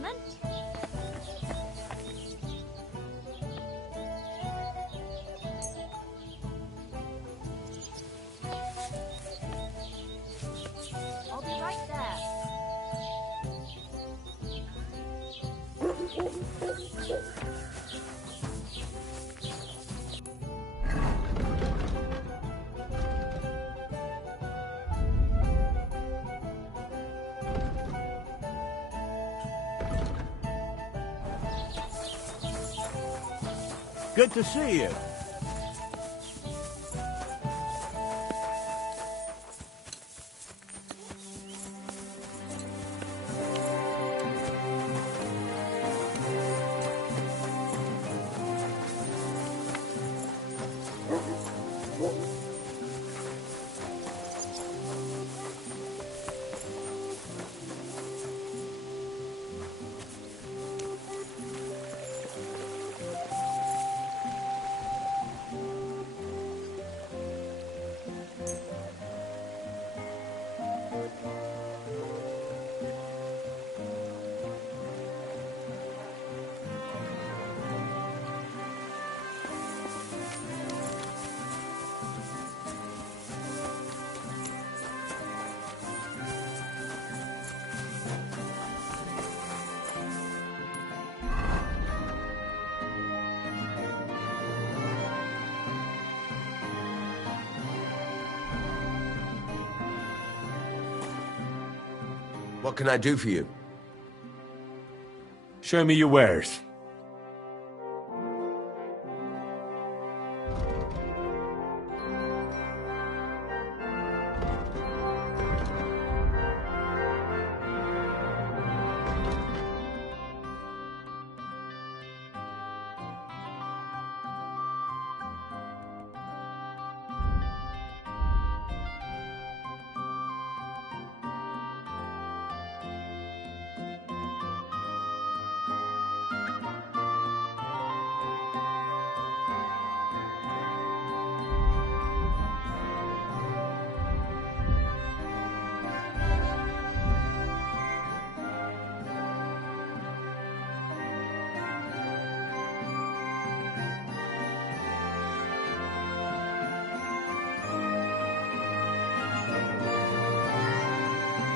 moment. I'll be right there. Good to see you. What can I do for you? Show me your wares.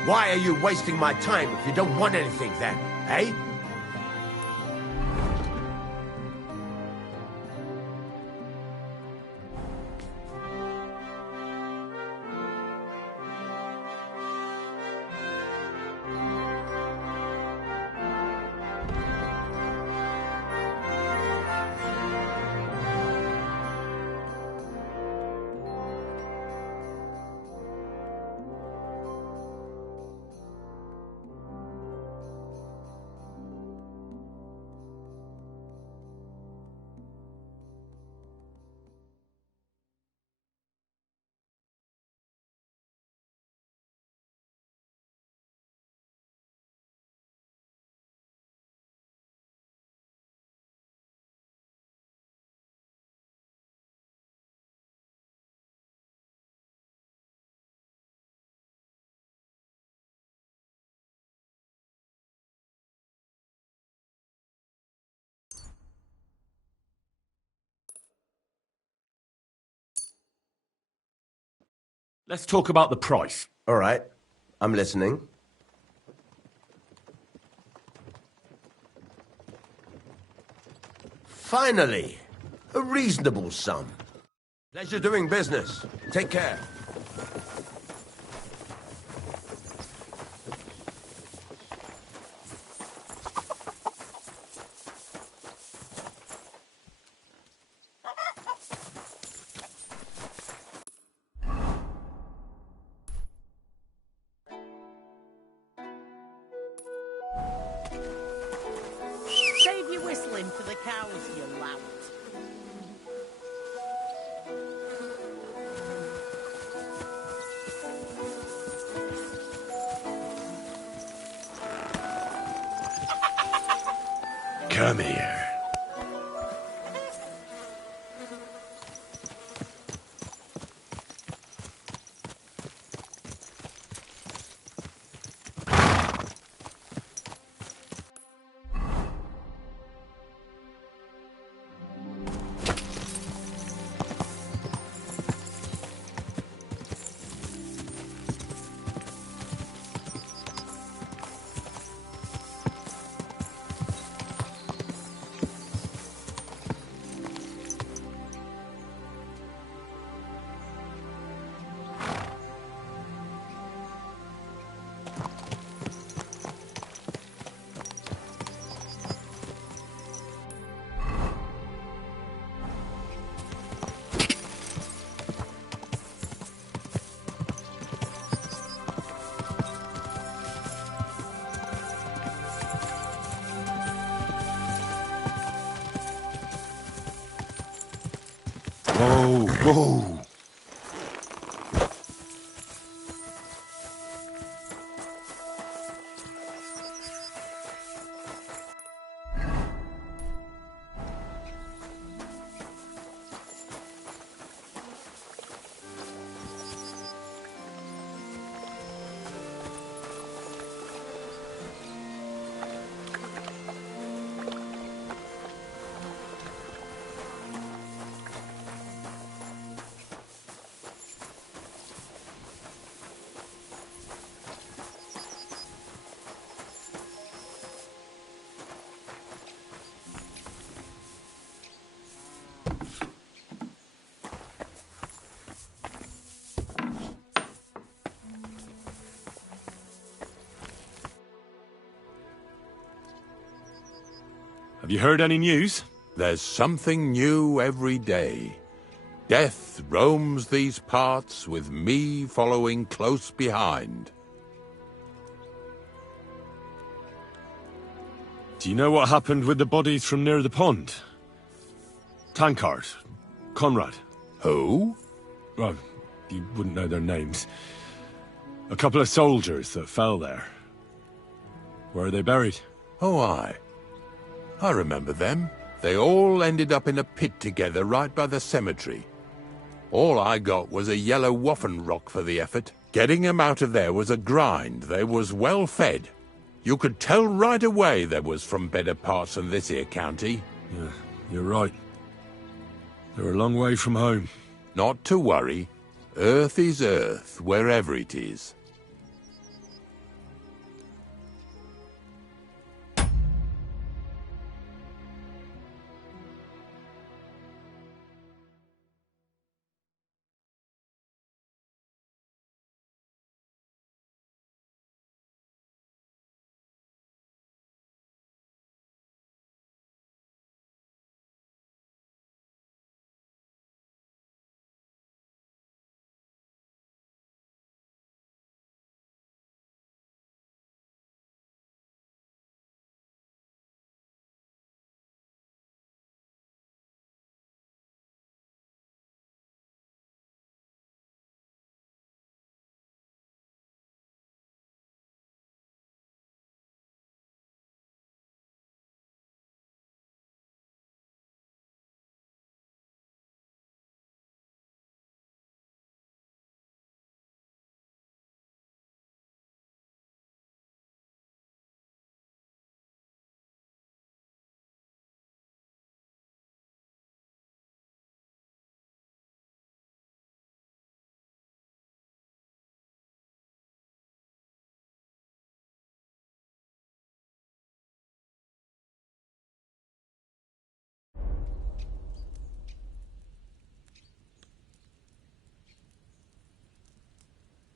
Why are you wasting my time if you don't want anything then, eh? Let's talk about the price. All right, I'm listening. Finally, a reasonable sum. Pleasure doing business. Take care. Save your whistling for the cows, you lout. Come here. Whoa, whoa. Have you heard any news? There's something new every day. Death roams these parts with me following close behind. Do you know what happened with the bodies from near the pond? Tankard, Conrad. Who? Well, you wouldn't know their names. A couple of soldiers that fell there. Where are they buried? Oh, I remember them. They all ended up in a pit together right by the cemetery. All I got was a yellow waffen rock for the effort. Getting them out of there was a grind. They was well fed. You could tell right away they was from better parts than this here county. Yeah, you're right. They're a long way from home. Not to worry. Earth is earth, wherever it is.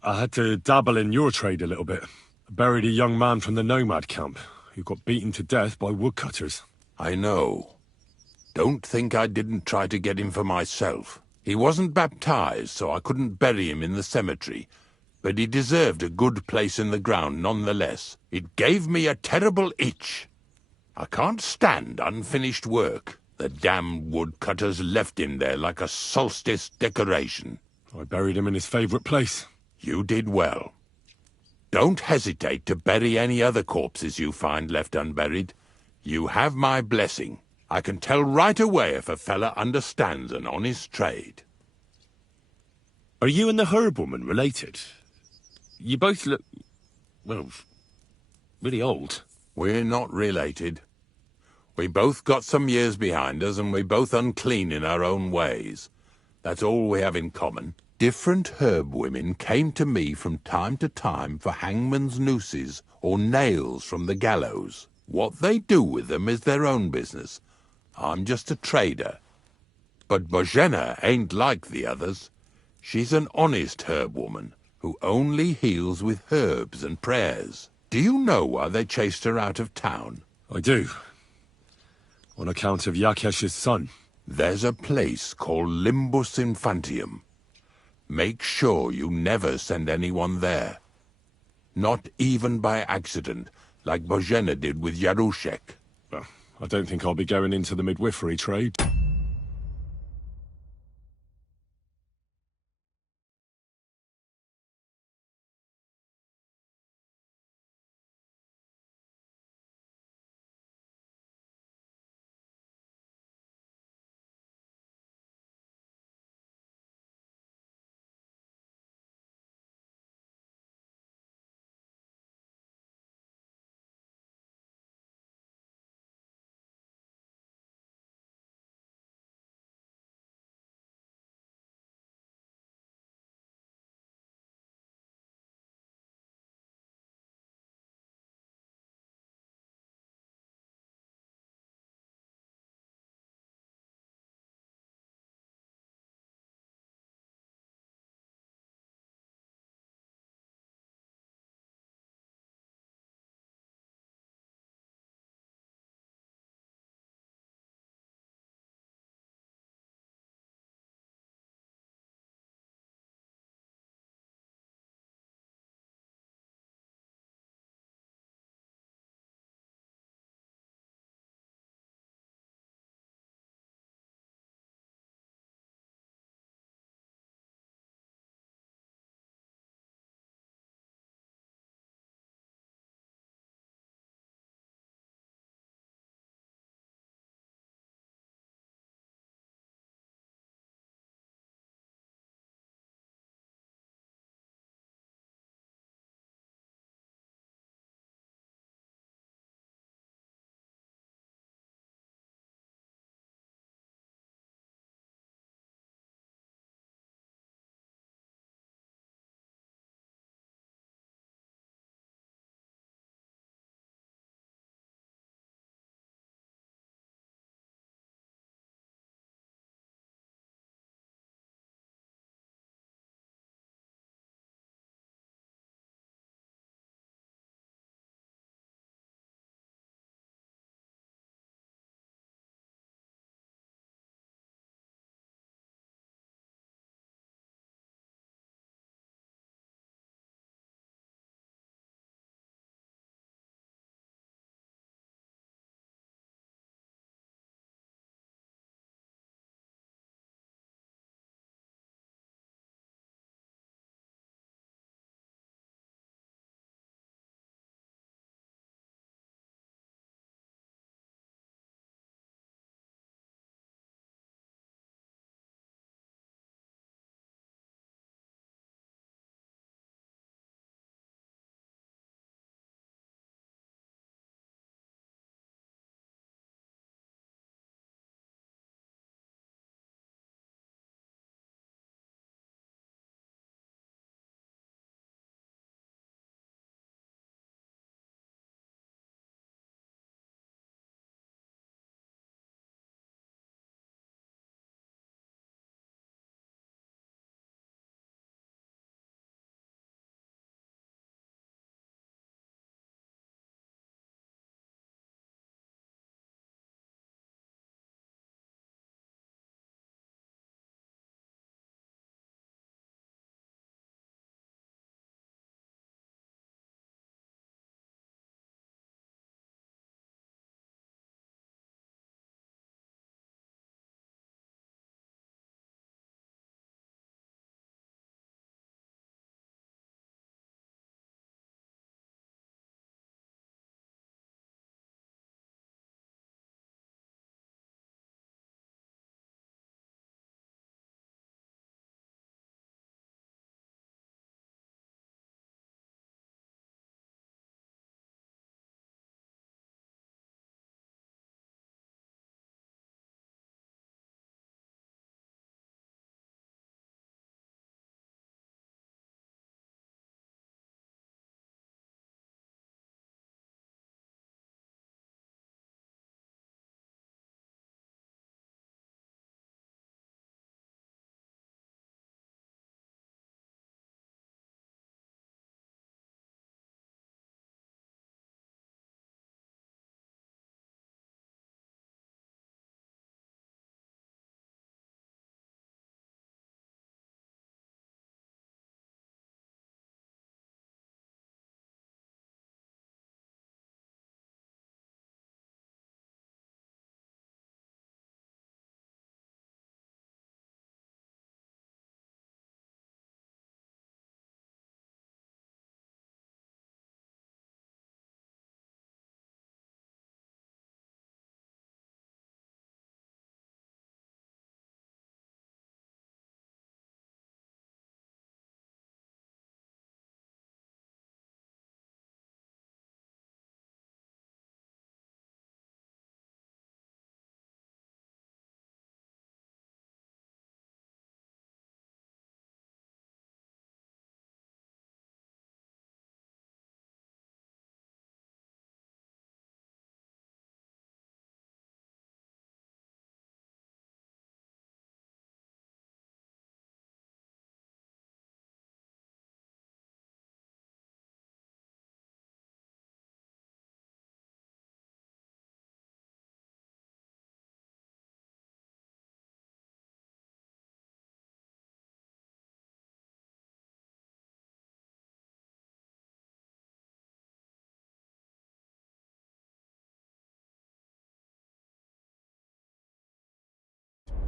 I had to dabble in your trade a little bit. I buried a young man from the nomad camp who got beaten to death by woodcutters. I know. Don't think I didn't try to get him for myself. He wasn't baptized, so I couldn't bury him in the cemetery. But he deserved a good place in the ground nonetheless. It gave me a terrible itch. I can't stand unfinished work. The damned woodcutters left him there like a solstice decoration. I buried him in his favorite place. You did well. Don't hesitate to bury any other corpses you find left unburied. You have my blessing. I can tell right away if a fella understands an honest trade. Are you and the herb woman related? You both look, well, really old. We're not related. We both got some years behind us, and we're both unclean in our own ways. That's all we have in common. Different herb women came to me from time to time for hangman's nooses or nails from the gallows. What they do with them is their own business. I'm just a trader. But Bozhena ain't like the others. She's an honest herb woman who only heals with herbs and prayers. Do you know why they chased her out of town? I do. On account of Yakesh's son. There's a place called Limbus Infantium. Make sure you never send anyone there. Not even by accident, like Bozhena did with Yarushek. Well, I don't think I'll be going into the midwifery trade.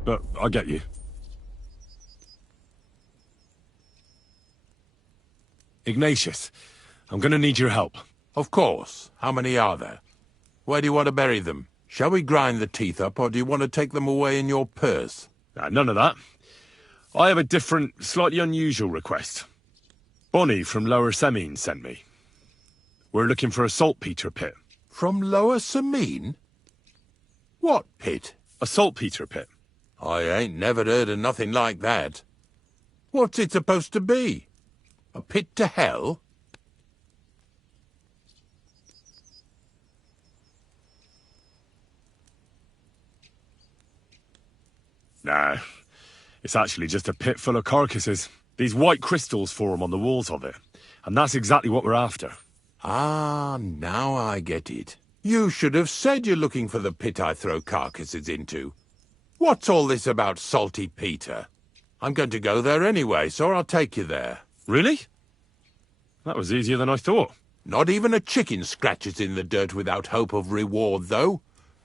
but I get you. Ignatius, I'm gonna need your help. Of course. How many are there? Where do you want to bury them? Shall we grind the teeth up, or do you want to take them away in your purse? None of that. I have a different, slightly unusual request. Bonnie from Lower Semine sent me. We're looking for a saltpeter pit. From Lower Semine? What pit? A saltpeter pit. I ain't never heard of nothing like that. What's it supposed to be? A pit to hell? Nah, it's actually just a pit full of carcasses. These white crystals form on the walls of it, and that's exactly what we're after. Ah, now I get it. You should have said you're looking for the pit I throw carcasses into. What's all this about Salty Peter? I'm going to go there anyway, so I'll take you there. Really? That was easier than I thought. Not even a chicken scratches in the dirt without hope of reward, though.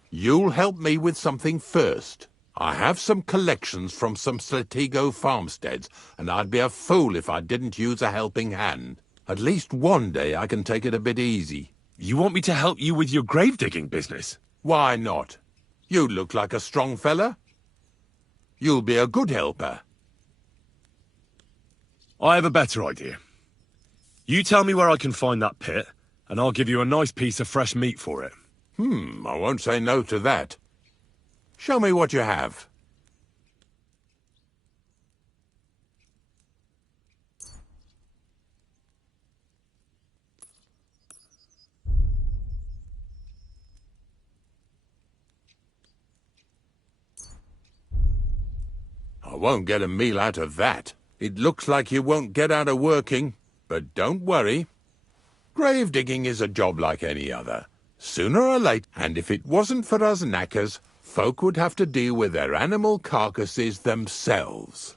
You'll help me with something first. I have some collections from some Slatigo farmsteads, and I'd be a fool if I didn't use a helping hand. At least one day I can take it a bit easy. You want me to help you with your grave-digging business? Why not? You look like a strong fella. You'll be a good helper. I have a better idea. You tell me where I can find that pit, and I'll give you a nice piece of fresh meat for it. I won't say no to that. Show me what you have. I won't get a meal out of that. It looks like you won't get out of working, but don't worry. Grave digging is a job like any other. Sooner or later, and if it wasn't for us knackers, folk would have to deal with their animal carcasses themselves.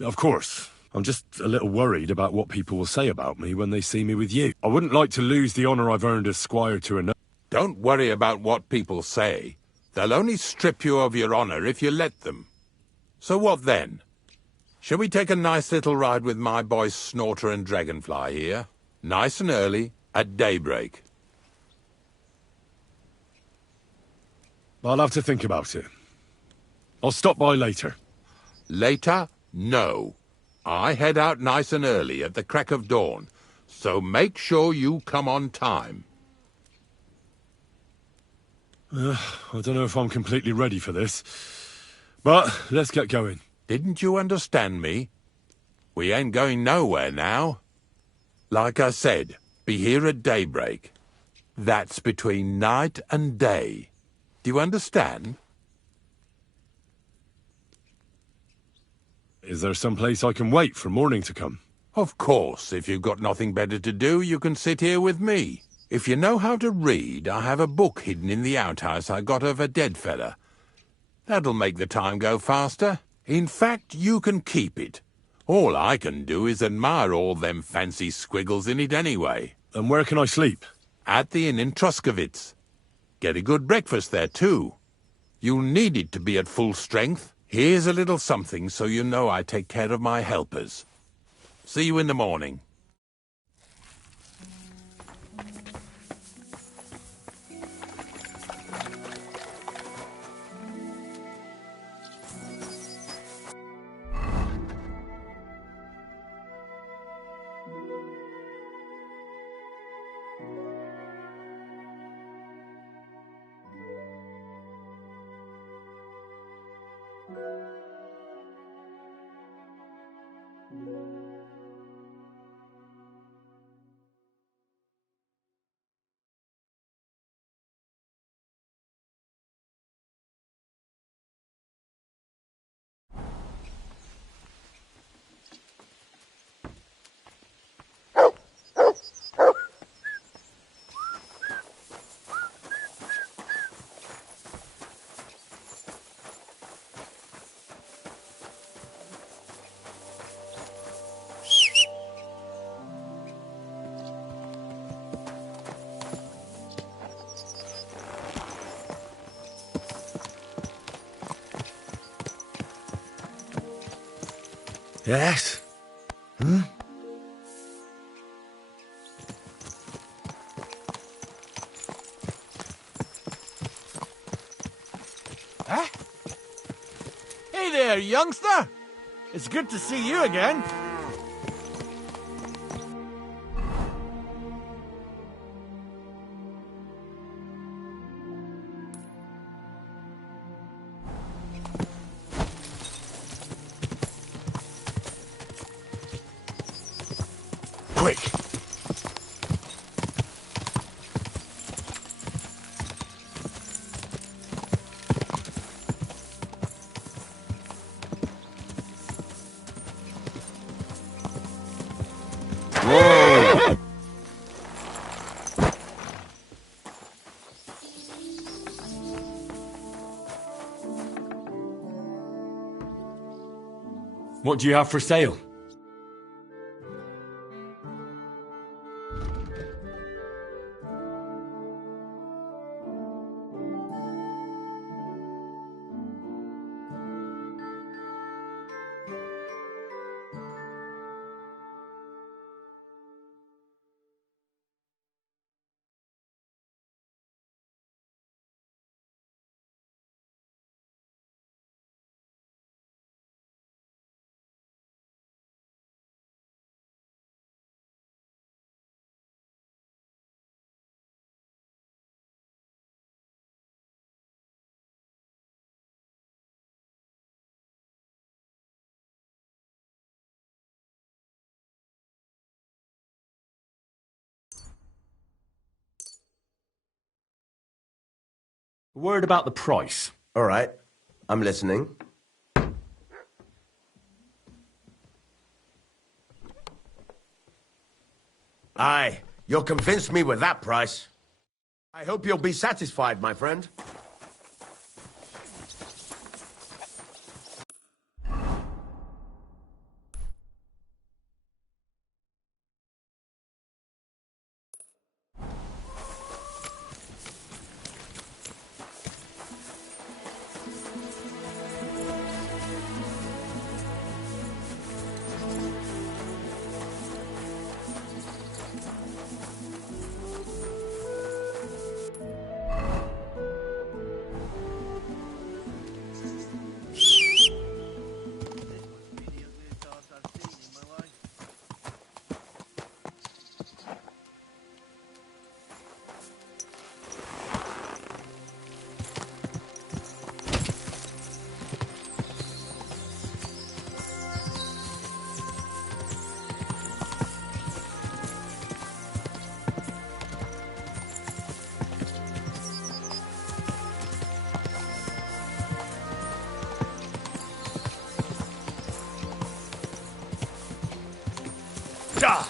Of course. I'm just a little worried about what people will say about me when they see me with you. I wouldn't like to lose the honour I've earned as squire to another. Don't worry about what people say. They'll only strip you of your honour if you let them. So what then? Shall we take a nice little ride with my boys Snorter and Dragonfly here? Nice and early, at daybreak. I'll have to think about it. I'll stop by later. Later? No. I head out nice and early at the crack of dawn, so make sure you come on time. I don't know if I'm completely ready for this, but let's get going. Didn't you understand me? We ain't going nowhere now. Like I said, be here at daybreak. That's between night and day. Do you understand? Is there some place I can wait for morning to come? Of course, if you've got nothing better to do, you can sit here with me. If you know how to read, I have a book hidden in the outhouse I got of a dead fella. That'll make the time go faster. In fact, you can keep it. All I can do is admire all them fancy squiggles in it anyway. And where can I sleep? At the inn in Truskowitz. Get a good breakfast there, too. You'll need it to be at full strength. Here's a little something so you know I take care of my helpers. See you in the morning. Yes? Huh? Hey there, youngster! It's good to see you again. Quick! Whoa! What do you have for sale? A word about the price. All right. I'm listening. Aye, you'll convince me with that price. I hope you'll be satisfied, my friend. Ah!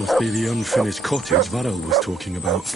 Must be the unfinished cottage Varro was talking about.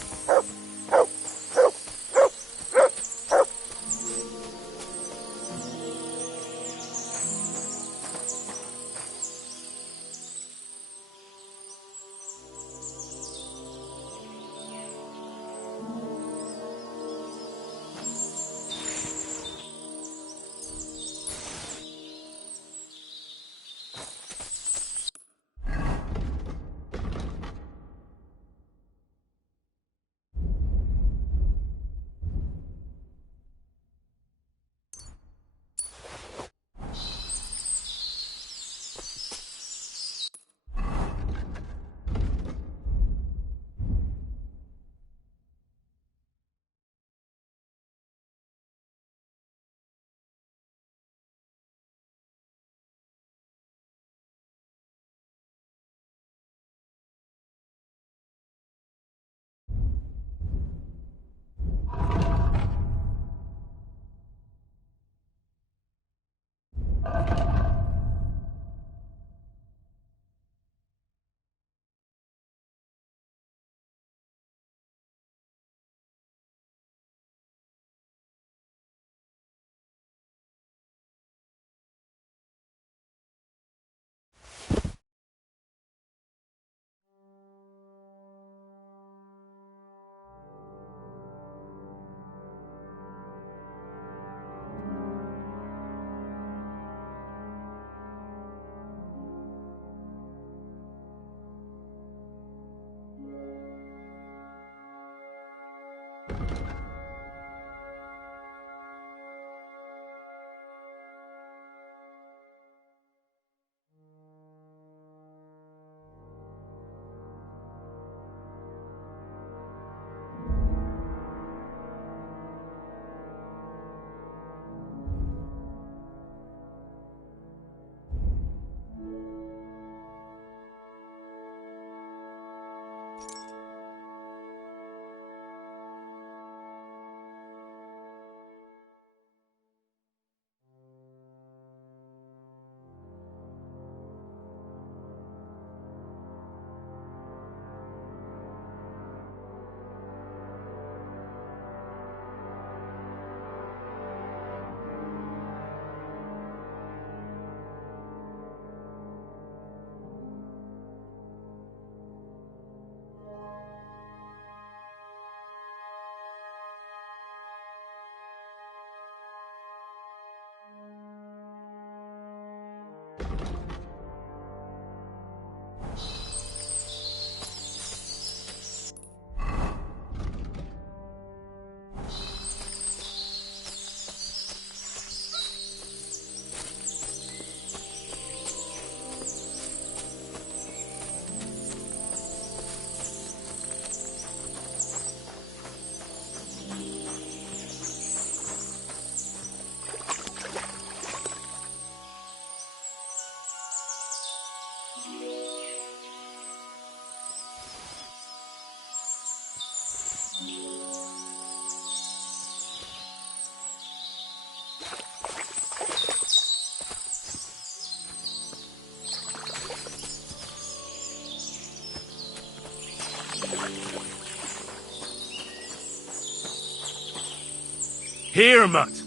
Here, Mutt.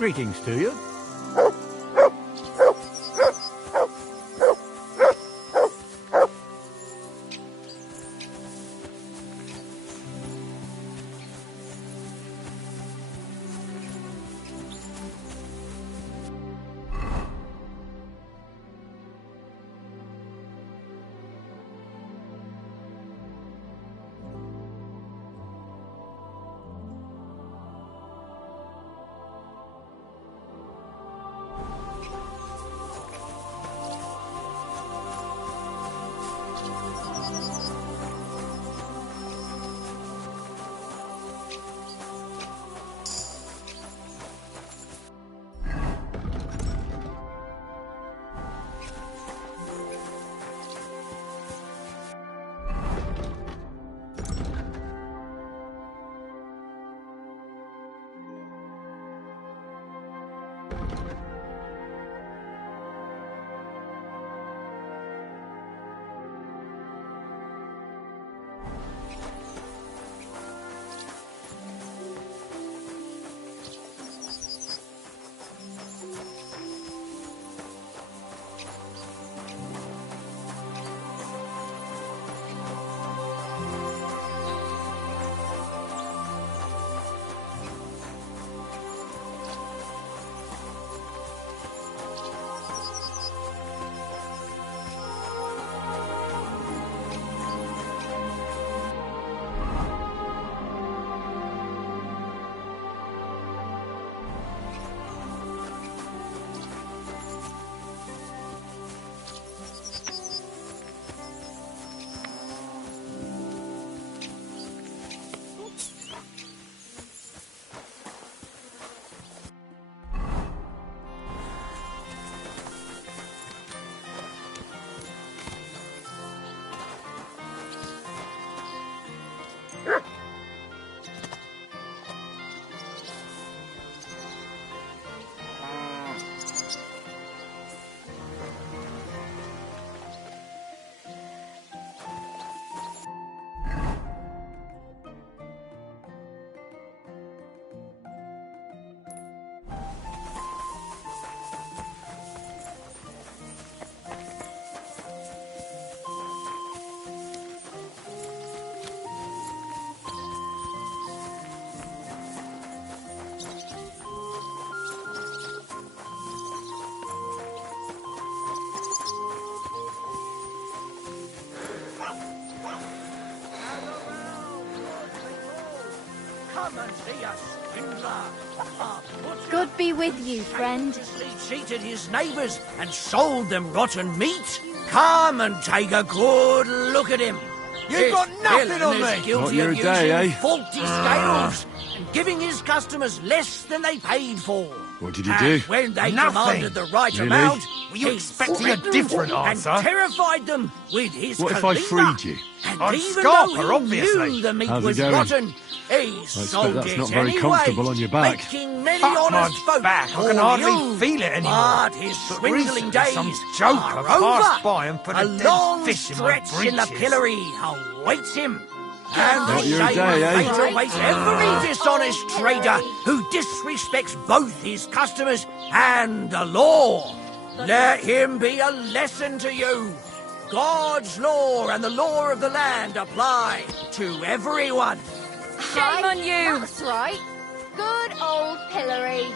Greetings to you. Come and see us, swindler. God be with you, friend. He cheated his neighbours and sold them rotten meat. Come and take a good look at him. You've got nothing on me. Guilty Not your of day, using eh? faulty scales and giving his customers less than they paid for. What did you And do? when they Nothing. demanded the right Really? amount, Were you he expecting a threatened different answer? and terrified them with his What if I kalimba. freed you? And I'd even scarper, though he obviously. knew the meat How's it was going? rotten, he sold that's it not very anyway, comfortable on your back. making many Fuck my honest folk back, I fall can hardly ill. feel it anymore. But his But swindling recently days some joker are passed over. by and put a dead long fish in my stretch in the breeches. pillory awaits him. And Not the your shame day, eh? fate awaits every dishonest trader who disrespects both his customers and the law. Let him be a lesson to you. God's law and the law of the land apply to everyone. Shame on you! That's right. Good old pillory.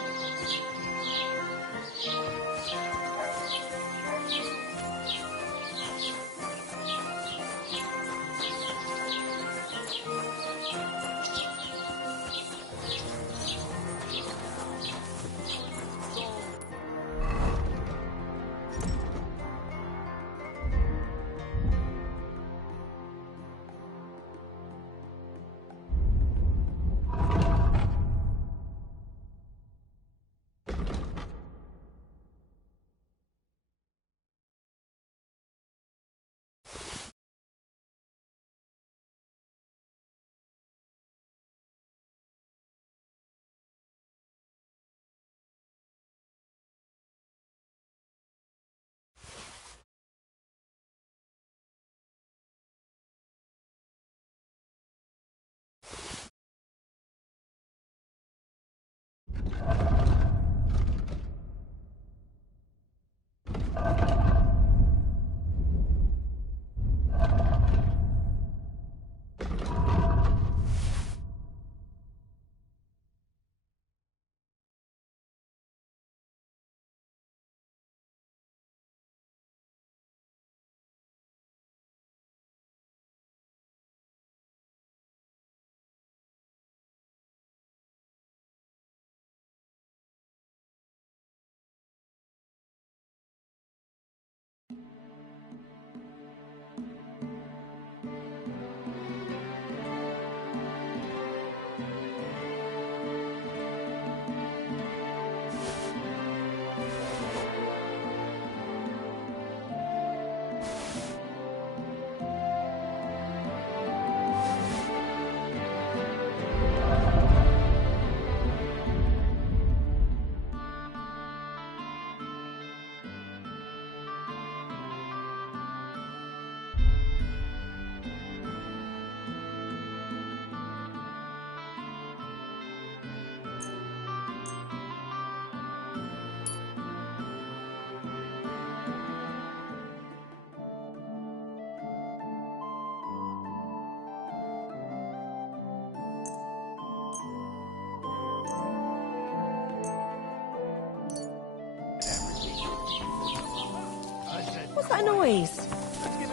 What's that noise?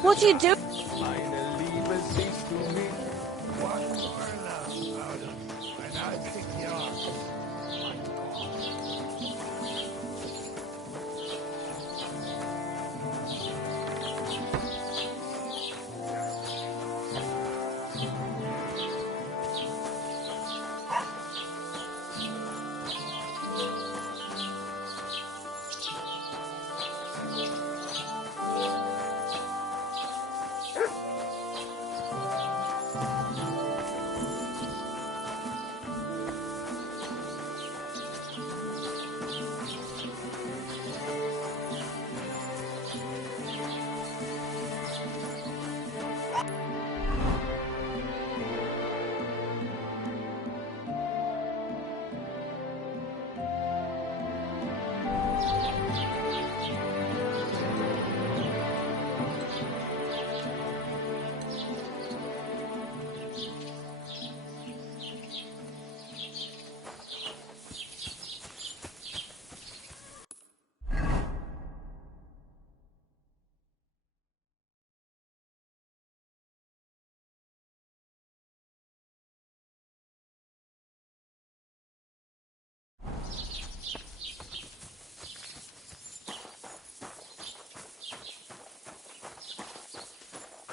What do you do?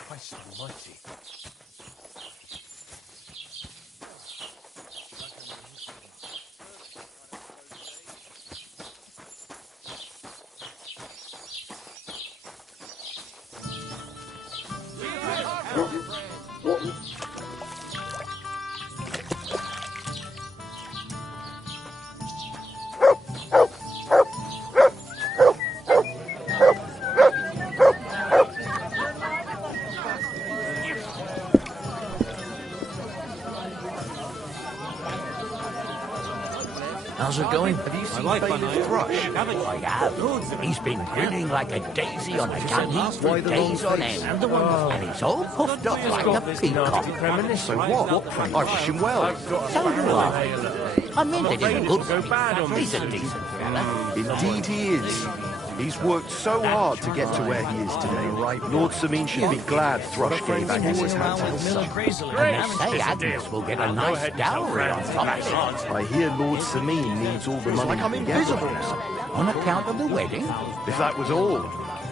Christ almighty. How's it going? Have you seen Bailiff Thrush? I have. He's been grinning like a daisy on a dung heap for days on end. And he's all puffed up like a peacock. So what? I wish him well. So do I. I meant it in a good way. He's a decent fella. Indeed he is. He's worked so hard to get to where he is today. Lord Samin should be glad Thrush gave Agnes his hand to his son. And they say Agnes will get a nice dowry on top of it. I hear Lord Samin needs all the money he can get. On account of the wedding? If that was all.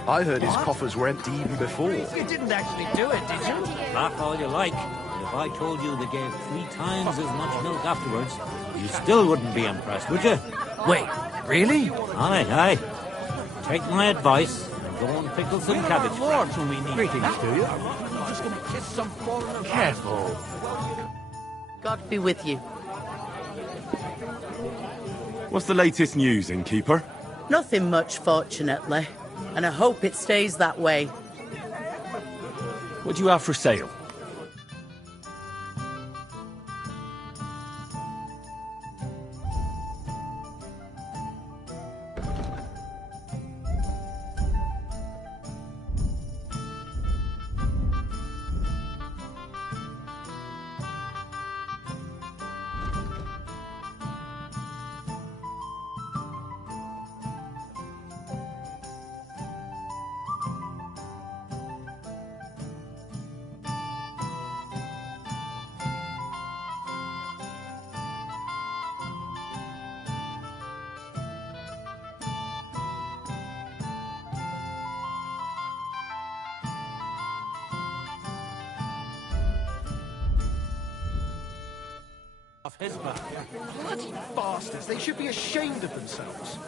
I heard his coffers were empty even before. You didn't actually do it, did you? Laugh all you like. But if I told you they gave 3 times as much milk afterwards, you still wouldn't be impressed, would you? Wait, really? Aye. Take my advice and go and pickle some cabbage Lords when we need Greetings to you. I'm just gonna kiss some foreigner. Careful. God be with you. What's the latest news, innkeeper? Nothing much, fortunately. And I hope it stays that way. What do you have for sale? His back. Bloody bastards, they should be ashamed of themselves.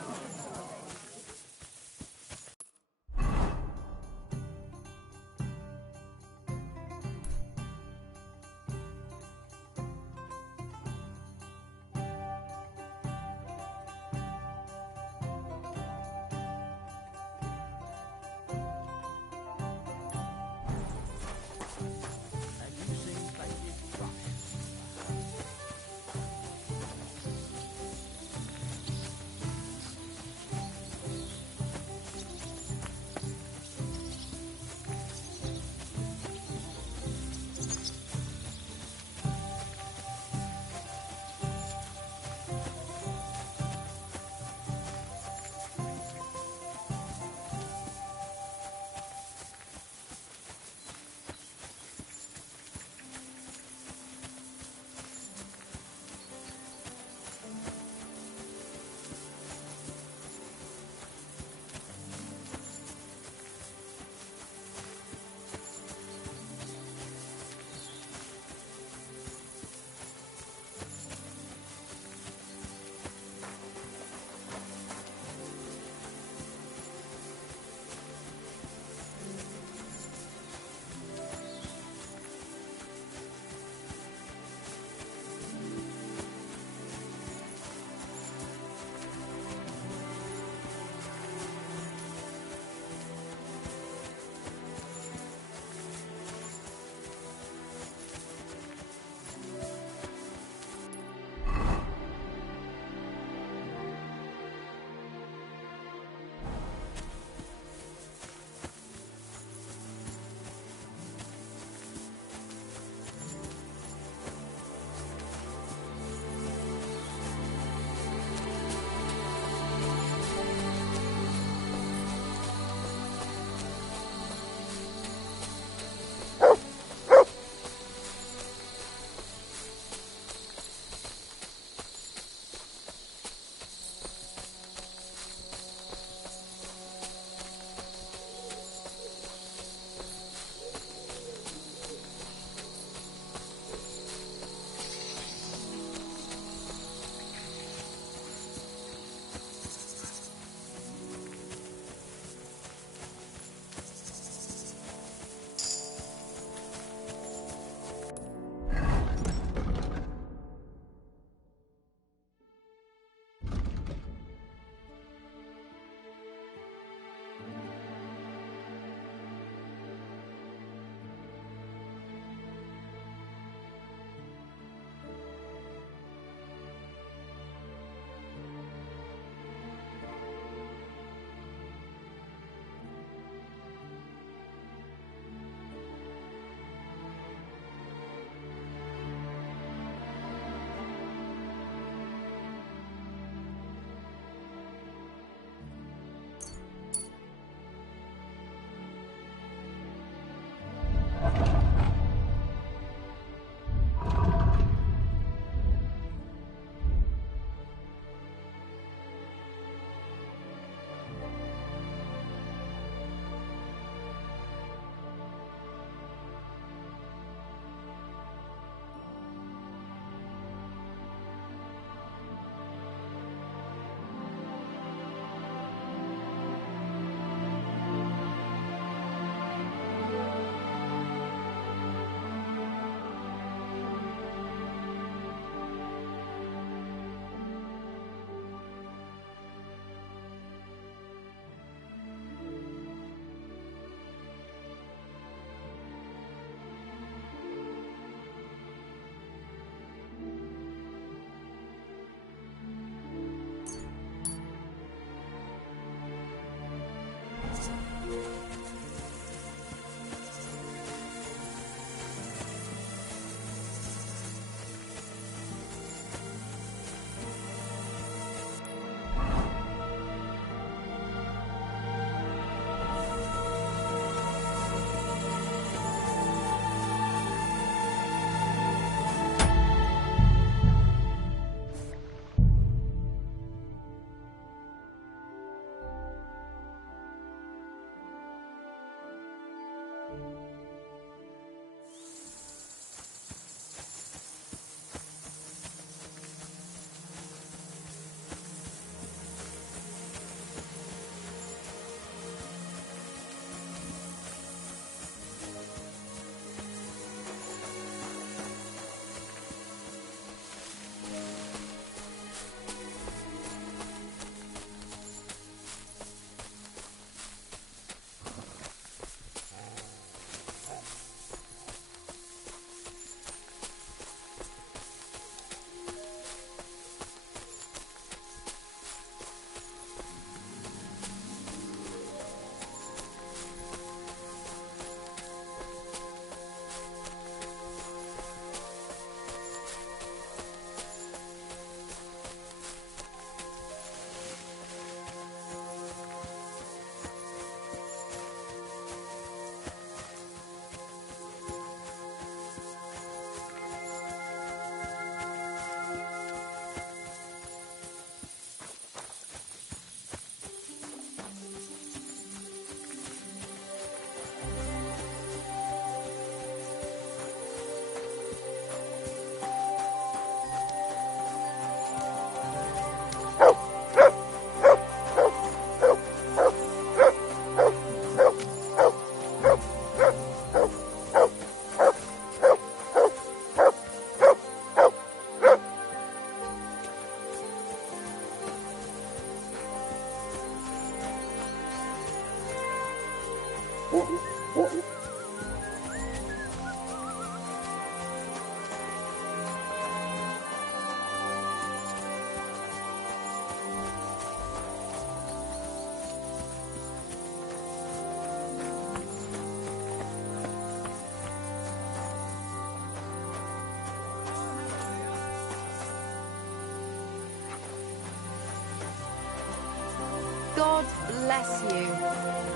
God bless you.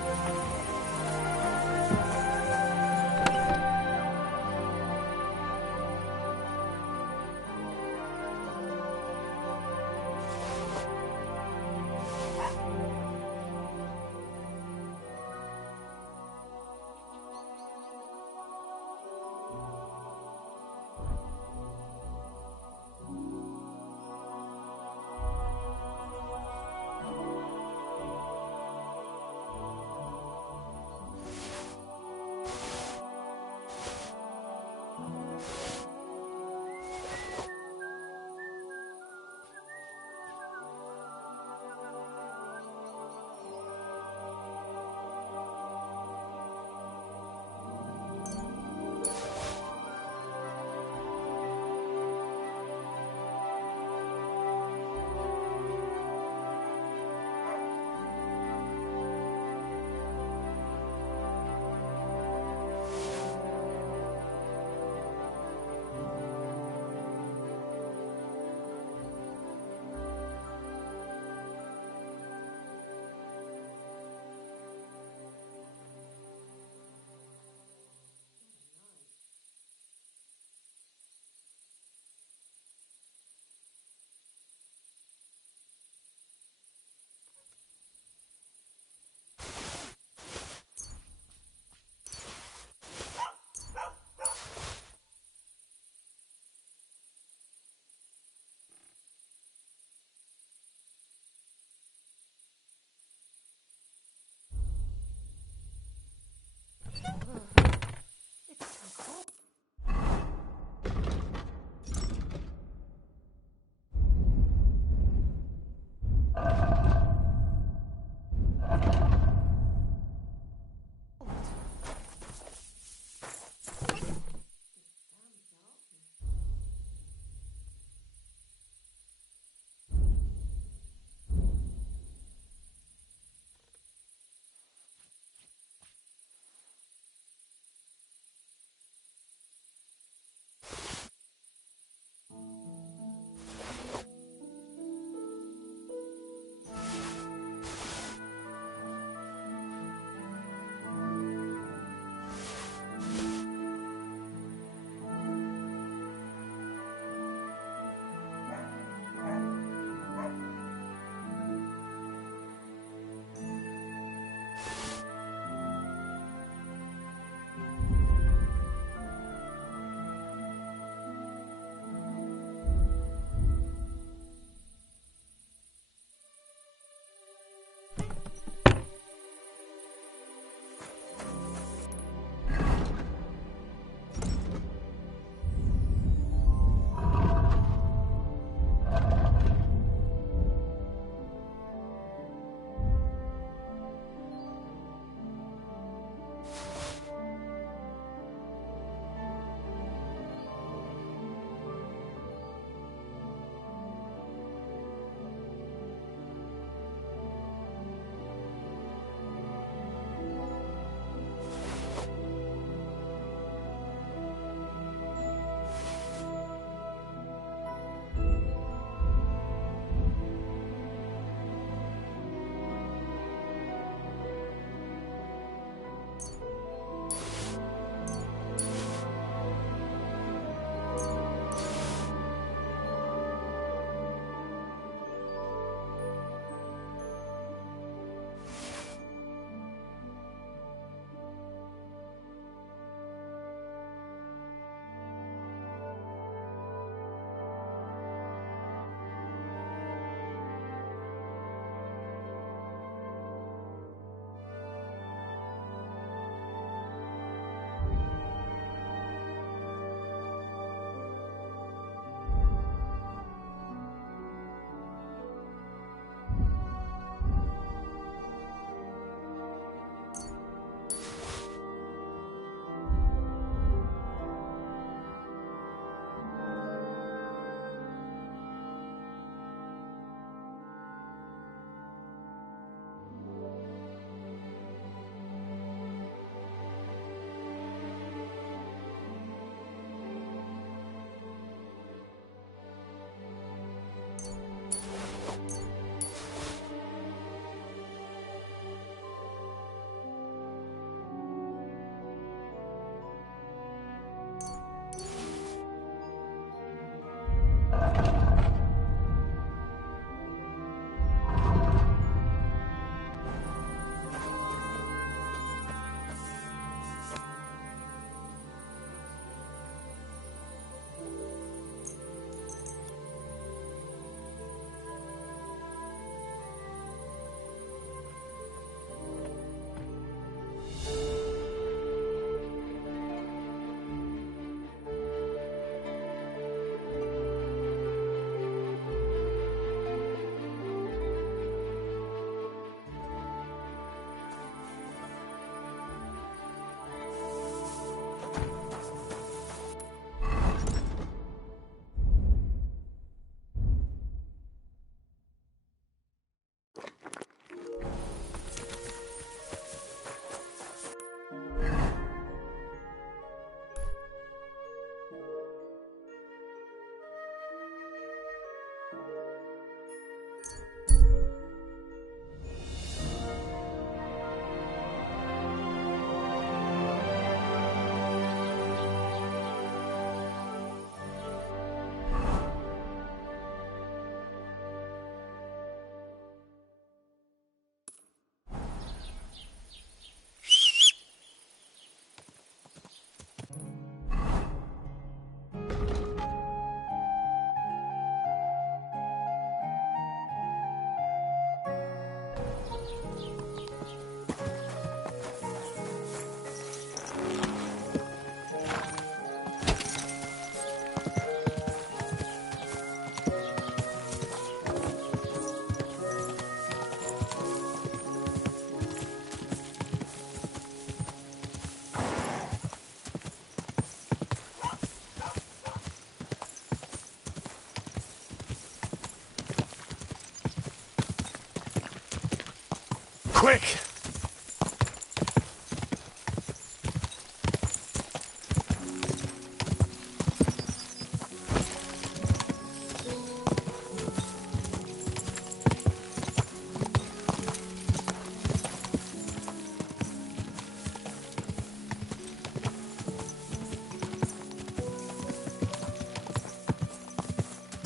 quick!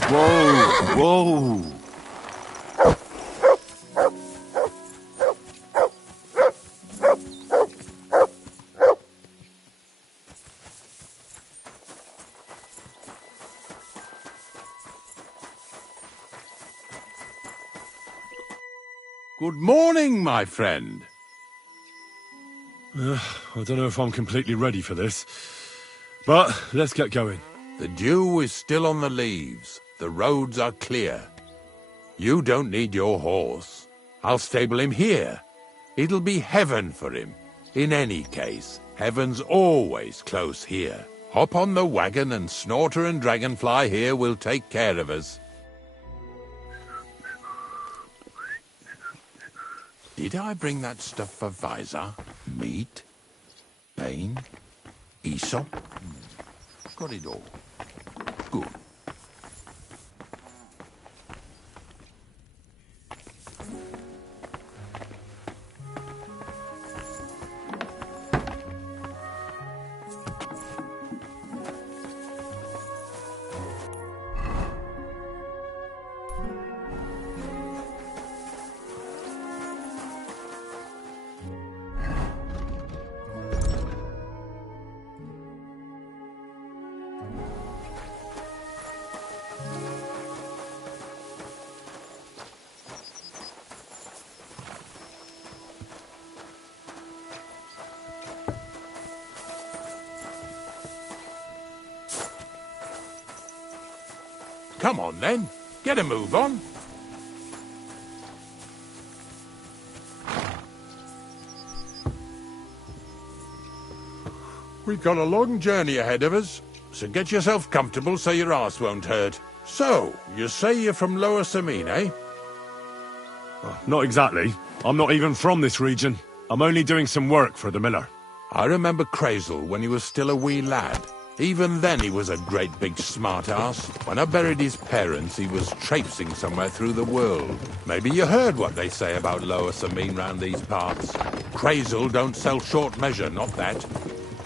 Whoa! Whoa! Good morning, my friend. I don't know if I'm completely ready for this, but let's get going. The dew is still on the leaves. The roads are clear. You don't need your horse. I'll stable him here. It'll be heaven for him. In any case, heaven's always close here. Hop on the wagon and Snorter and Dragonfly here will take care of us. Did I bring that stuff for Visor? Meat? Bane? Aesop? Got it all. Good. Come on, then. Get a move on. We've got a long journey ahead of us, so get yourself comfortable so your arse won't hurt. So, you say you're from Lower Samine, eh? Well, not exactly. I'm not even from this region. I'm only doing some work for the miller. I remember Crazel when he was still a wee lad. Even then he was a great big smart-ass. When I buried his parents, he was traipsing somewhere through the world. Maybe you heard what they say about Lower Samine round these parts. Crazel don't sell short measure, not that.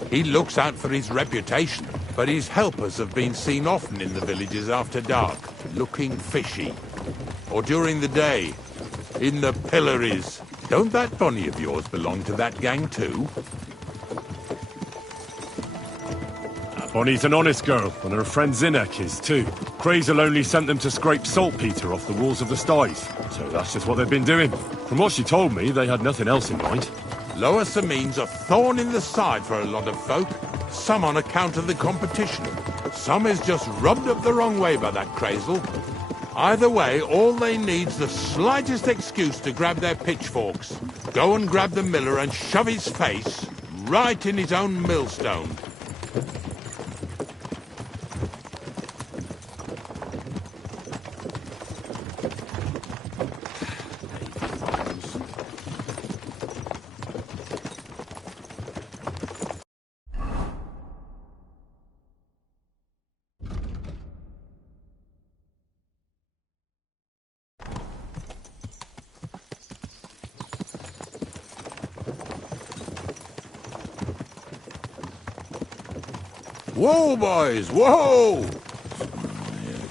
He looks out for his reputation, but his helpers have been seen often in the villages after dark, looking fishy. Or during the day, in the pillories. Don't that bunny of yours belong to that gang too? Bonnie's an honest girl, and her friend Zinnek is too. Crazel only sent them to scrape saltpeter off the walls of the styes, so that's just what they've been doing. From what she told me, they had nothing else in mind. Lower Samine's a thorn in the side for a lot of folk. Some on account of the competition. Some is just rubbed up the wrong way by that Crazel. Either way, all they need's the slightest excuse to grab their pitchforks. Go and grab the miller and shove his face right in his own millstone. Whoa, boys, whoa!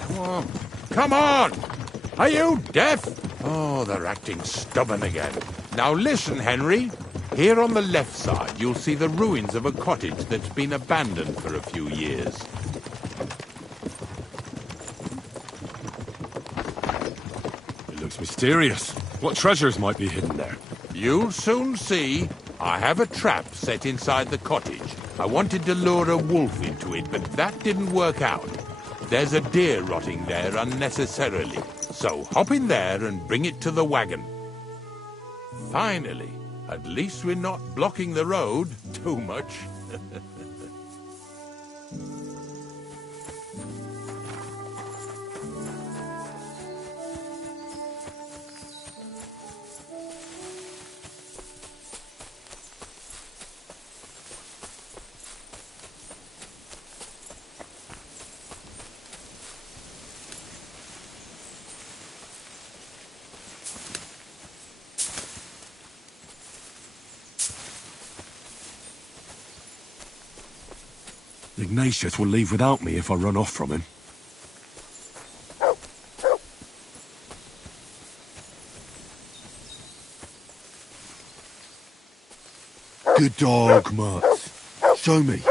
Come on, come on! Are you deaf? Oh, they're acting stubborn again. Now listen, Henry. Here on the left side, you'll see the ruins of a cottage that's been abandoned for a few years. It looks mysterious. What treasures might be hidden there? You'll soon see. I have a trap set inside the cottage. I wanted to lure a wolf into it, but that didn't work out. There's a deer rotting there unnecessarily. So hop in there and bring it to the wagon. Finally, at least we're not blocking the road too much. Ignatius will leave without me if I run off from him. Good dog, Mutz. Show me.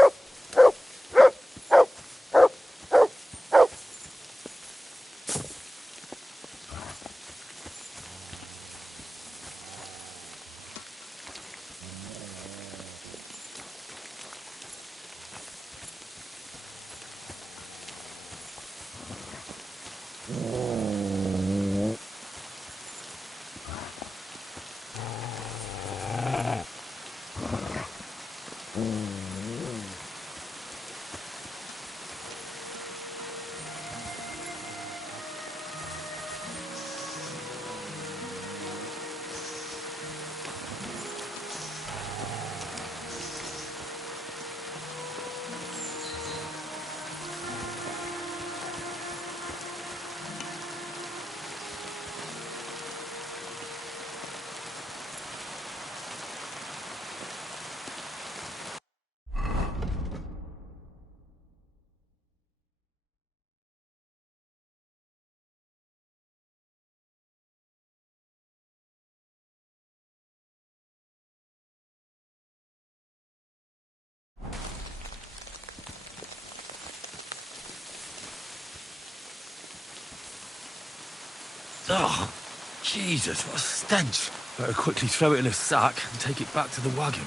Oh, Jesus, what a stench. Better quickly throw it in a sack and take it back to the wagon.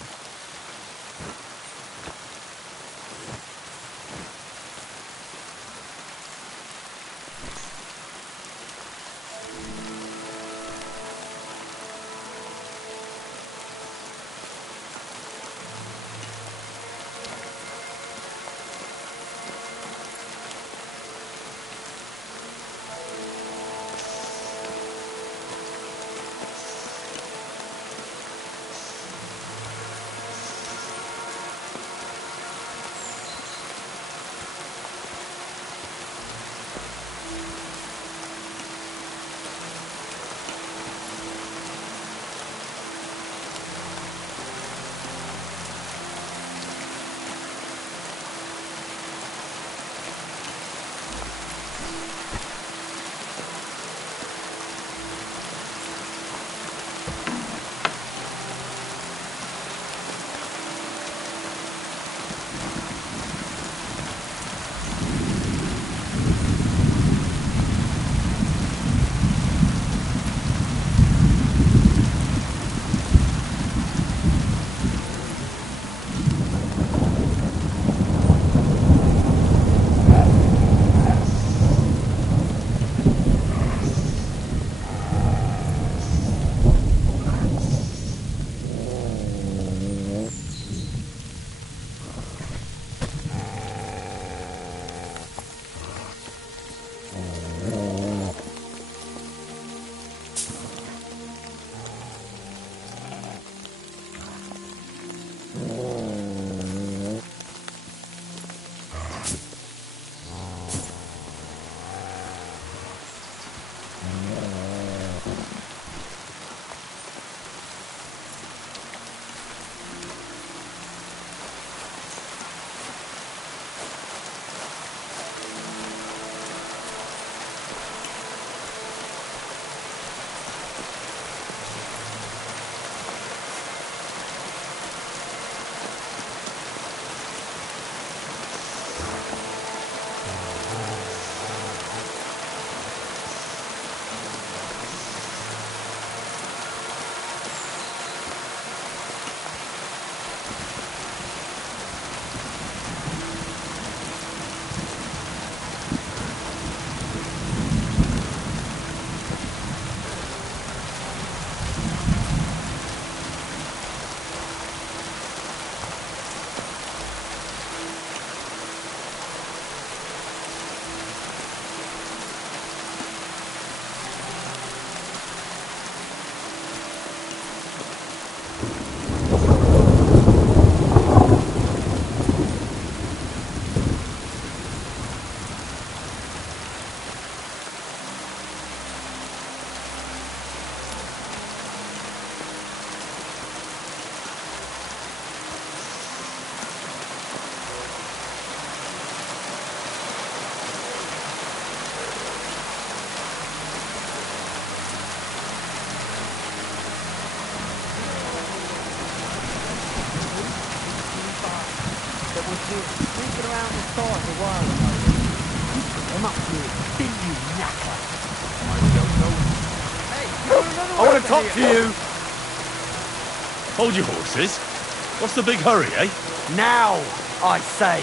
here sneaking around the stars a while ago. I'm up to it, didn't you, knacker? I don't know. Hey, you got another I want one to talk over to here. you. Hold your horses. What's the big hurry, eh? Now, I say.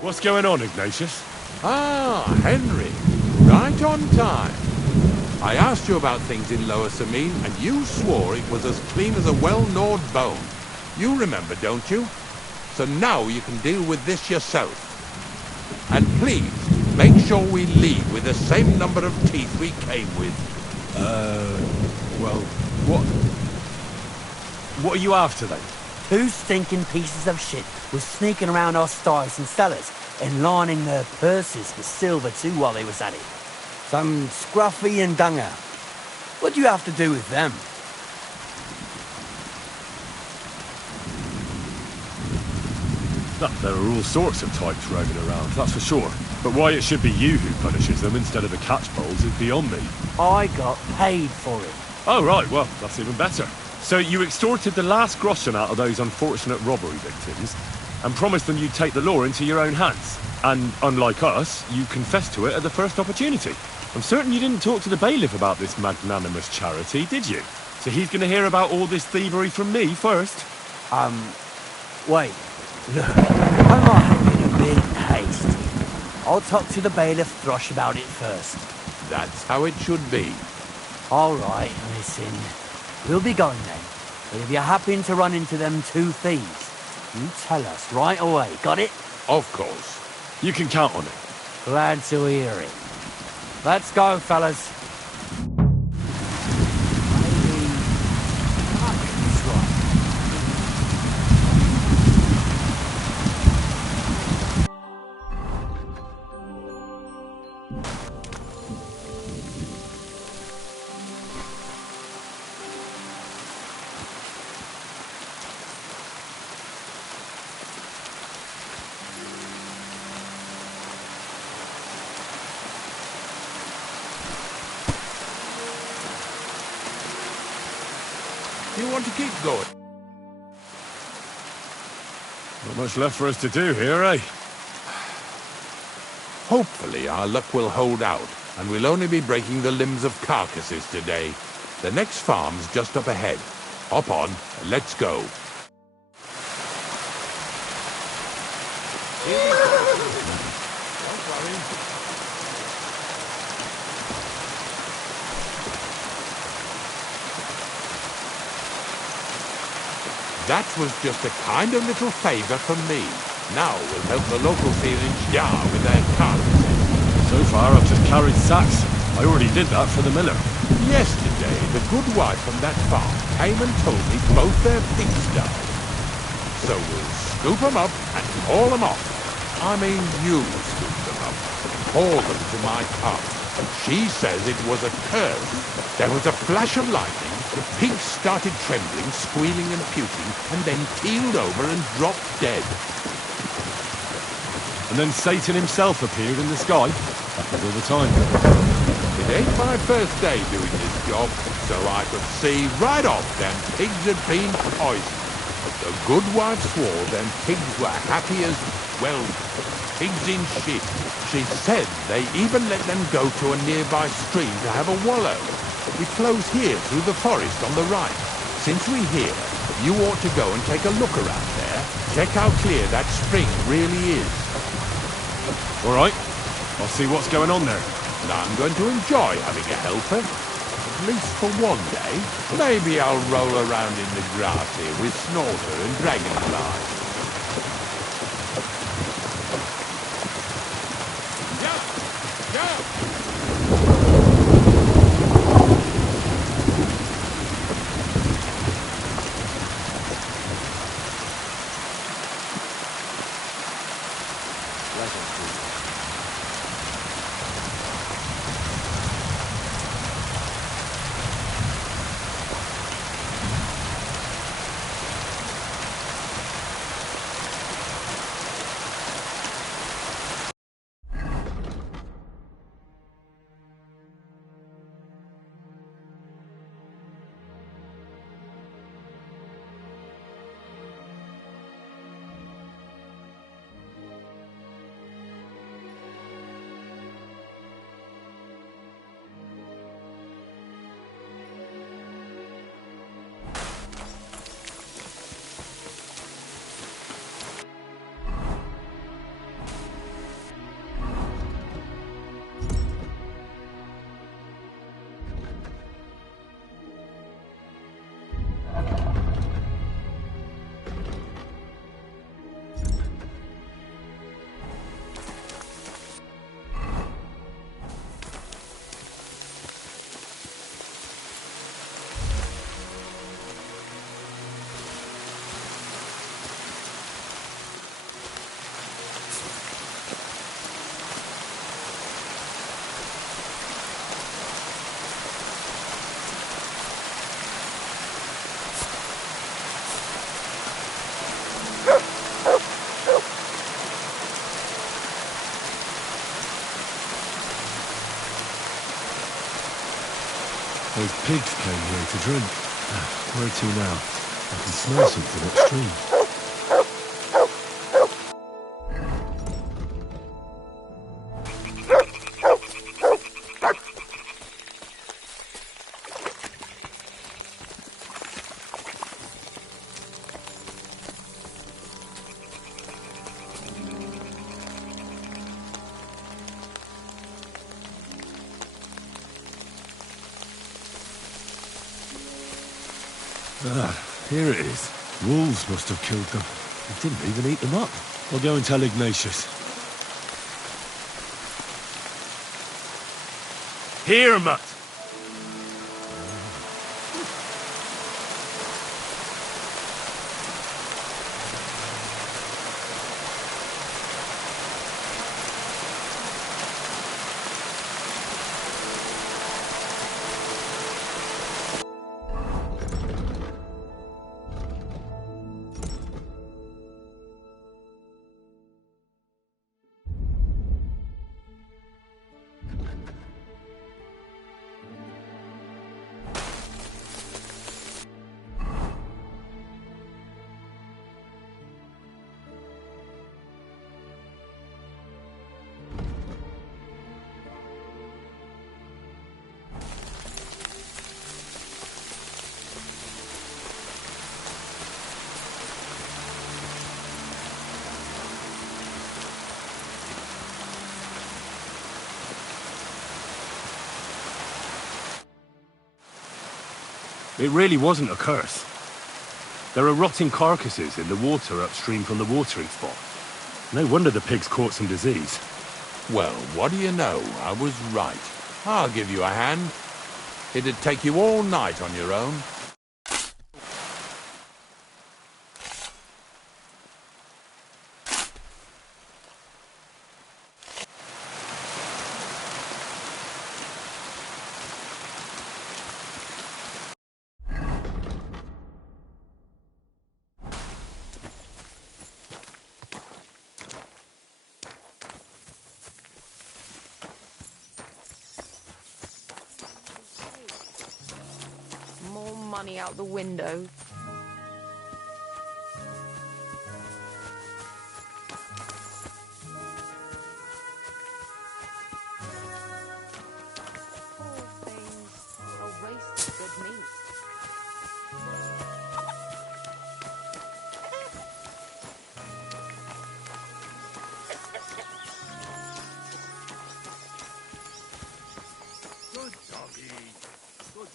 What's going on, Ignatius? Ah, Henry. Right on time. I asked you about things in Lower Samine, and you swore it was as clean as a well-gnawed bone. You remember, don't you? So now you can deal with this yourself. And please, make sure we leave with the same number of teeth we came with. Well, what are you after, then? Two stinking pieces of shit was sneaking around our stores and cellars and lining their purses with silver too while they was at it. Some scruffy and dunger. What do you have to do with them? There are all sorts of types roaming around, that's for sure. But why it should be you who punishes them instead of the catchballs is beyond me. I got paid for it. Oh, right, well, that's even better. So you extorted the last groschen out of those unfortunate robbery victims and promised them you'd take the law into your own hands. And unlike us, you confessed to it at the first opportunity. I'm certain you didn't talk to the bailiff about this magnanimous charity, did you? So he's going to hear about all this thievery from me first? Wait. Look, I might have been a bit hasty. I'll talk to the bailiff Thrush about it first. That's how it should be. All right, listen. We'll be going then. But if you happen to run into them two thieves, you tell us right away, got it? Of course. You can count on it. Glad to hear it. Let's go, fellas. You want to keep going? Not much left for us to do here, eh? Hopefully our luck will hold out, and we'll only be breaking the limbs of carcasses today. The next farm's just up ahead. Hop on, and let's go. Don't worry. That was just a kind of little favour from me. Now we'll help the locals here in Jar with their carcasses. So far, I've just carried sacks. I already did that for the miller. Yesterday, the good wife from that farm came and told me both their pigs died. So we'll scoop them up and haul them off. I mean, you scoop them up. Haul them to my cart. She says it was a curse. There was a flash of lightning, the pigs started trembling, squealing and puking, and then keeled over and dropped dead. And then Satan himself appeared in the sky. Happens all the time. It ain't my first day doing this job, so I could see right off them pigs had been poisoned. The good wife swore them pigs were happy as, well, pigs in shit. She said they even let them go to a nearby stream to have a wallow. It flows here through the forest on the right. Since we're here, you ought to go and take a look around there. Check how clear that spring really is. All right. I'll see what's going on there. And I'm going to enjoy having a helper. At least for one day. Maybe I'll roll around in the grass here with Snorter and Dragonfly. Those pigs came here to drink. Where to now? I can smell something upstream. Here it is. Wolves must have killed them. They didn't even eat them up. I'll go and tell Ignatius. Here, Mutt! It really wasn't a curse. There are rotting carcasses in the water upstream from the watering spot. No wonder the pigs caught some disease. Well, what do you know? I was right. I'll give you a hand. It'd take you all night on your own. More money out the window. Poor things. A waste of good meat. Good doggy. Good.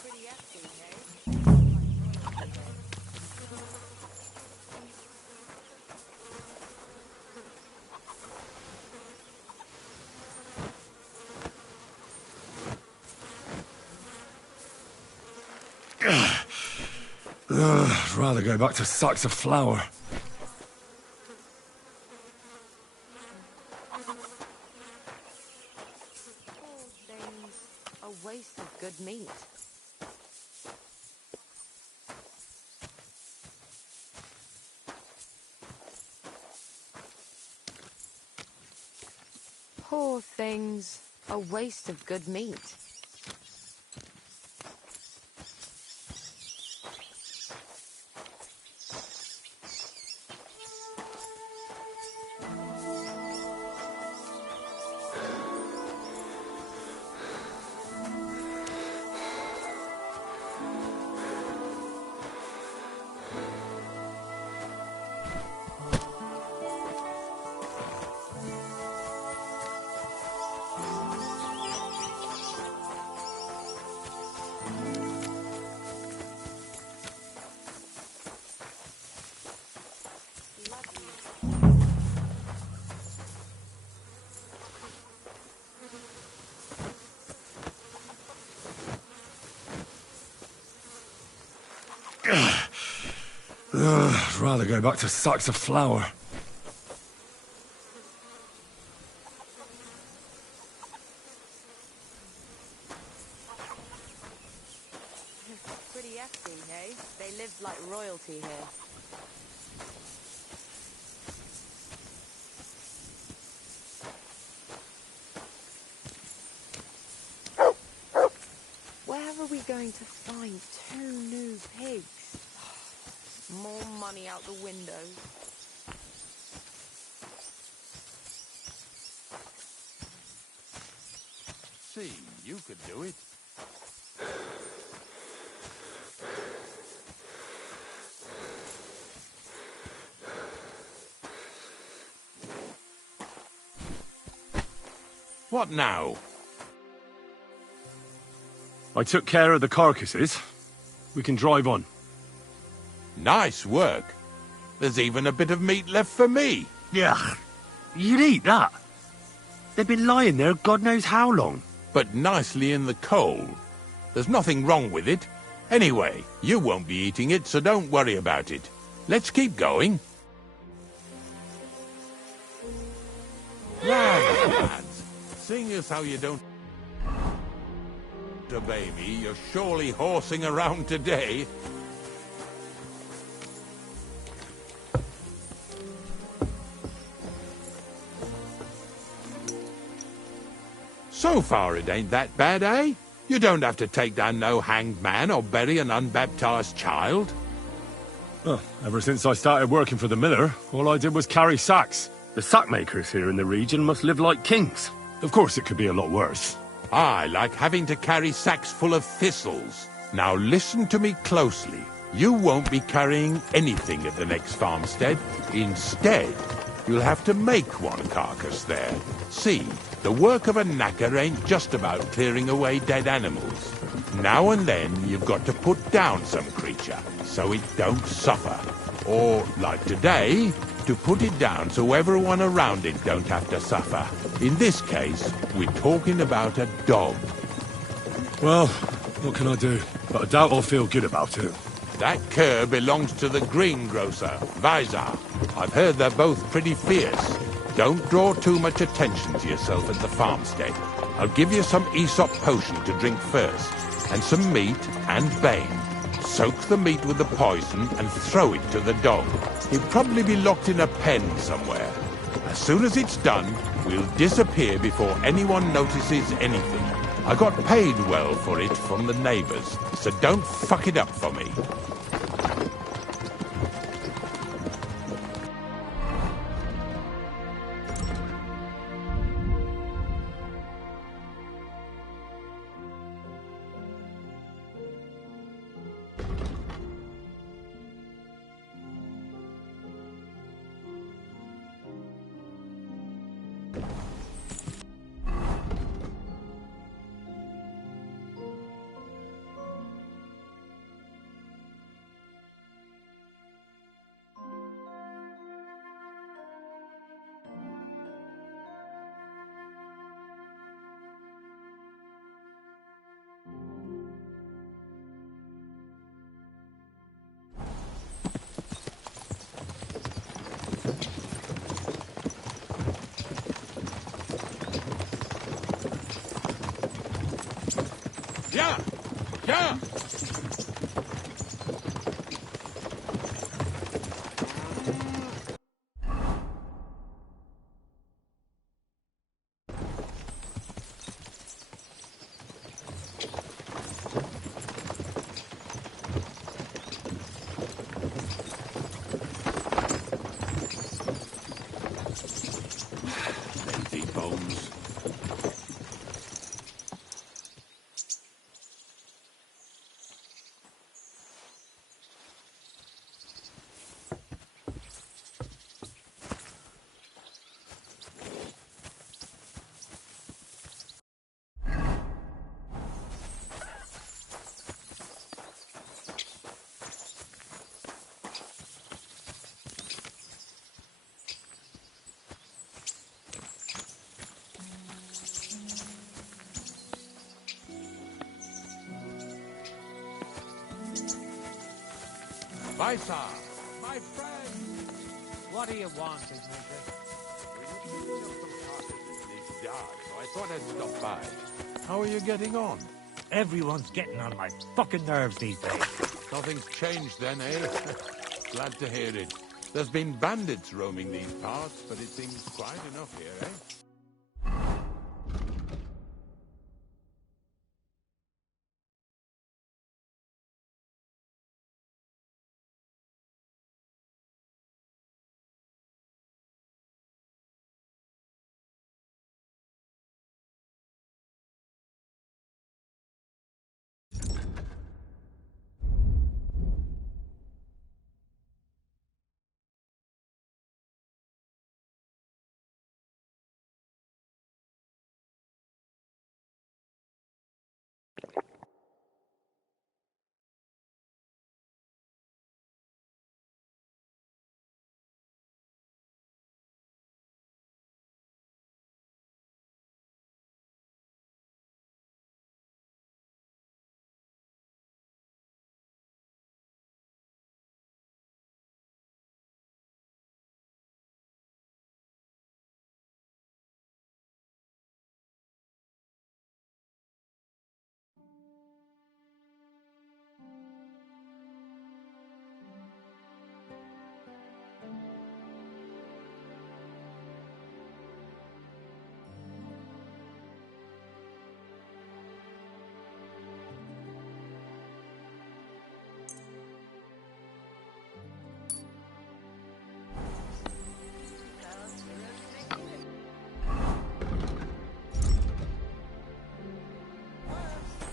Pretty empty, hey? I'd rather go back to sacks of flour. Poor things. A waste of good meat. Poor things. A waste of good meat. I'd rather go back to sacks of flour. Pretty hefty, hey? They lived like royalty here. Where are we going to find 2 new pigs? More money out the window. See, you could do it. What now? I took care of the carcasses. We can drive on. Nice work. There's even a bit of meat left for me. Yeah, you'd eat that. They've been lying there God knows how long. But nicely in the cold. There's nothing wrong with it. Anyway, you won't be eating it, so don't worry about it. Let's keep going. Lads, seeing as how you don't obey me, you're surely horsing around today. So far it ain't that bad, eh? You don't have to take down no hanged man or bury an unbaptized child. Well, ever since I started working for the miller, all I did was carry sacks. The sack makers here in the region must live like kings. Of course it could be a lot worse. I like having to carry sacks full of thistles. Now listen to me closely. You won't be carrying anything at the next farmstead. Instead, you'll have to make one carcass there. See, the work of a knacker ain't just about clearing away dead animals. Now and then you've got to put down some creature, so it don't suffer. Or, like today, to put it down so everyone around it don't have to suffer. In this case, we're talking about a dog. Well, what can I do? But I doubt I'll feel good about it. That cur belongs to the greengrocer, Vizar. I've heard they're both pretty fierce. Don't draw too much attention to yourself at the farmstead. I'll give you some Aesop potion to drink first, and some meat and bane. Soak the meat with the poison and throw it to the dog. He'll probably be locked in a pen somewhere. As soon as it's done, we'll disappear before anyone notices anything. I got paid well for it from the neighbors, so don't fuck it up for me. Yeah! Yeah! Lazy bones. Vizar, my friend! What do you want, Big Maker? It's dark, so I thought I'd stop by. How are you getting on? Everyone's getting on my fucking nerves these days. Nothing's changed then, eh? Glad to hear it. There's been bandits roaming these parts, but it seems quiet enough here, eh?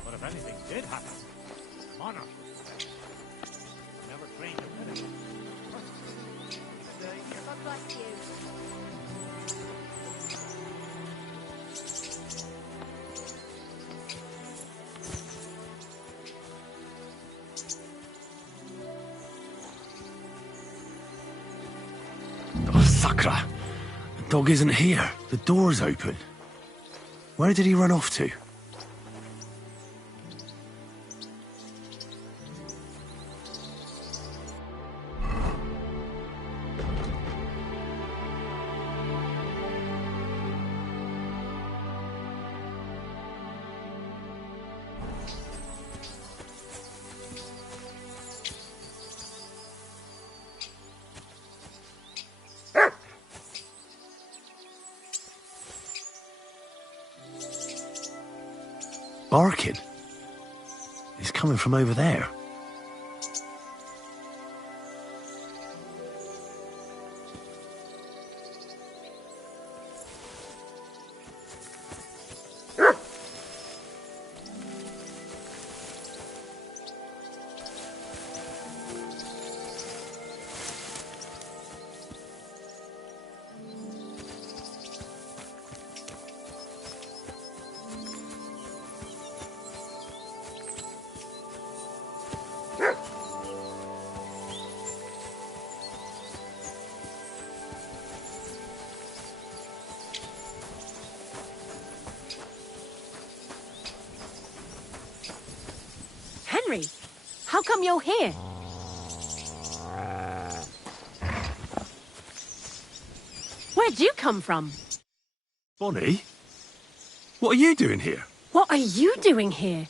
But if anything did happen, honor. Never trained a minute. God bless you. Oh, Sakra. The dog isn't here. The door's open. Where did he run off to? Barking. He's coming from over there. Henry, how come you're here? Where'd you come from? Bonnie? What are you doing here? What are you doing here?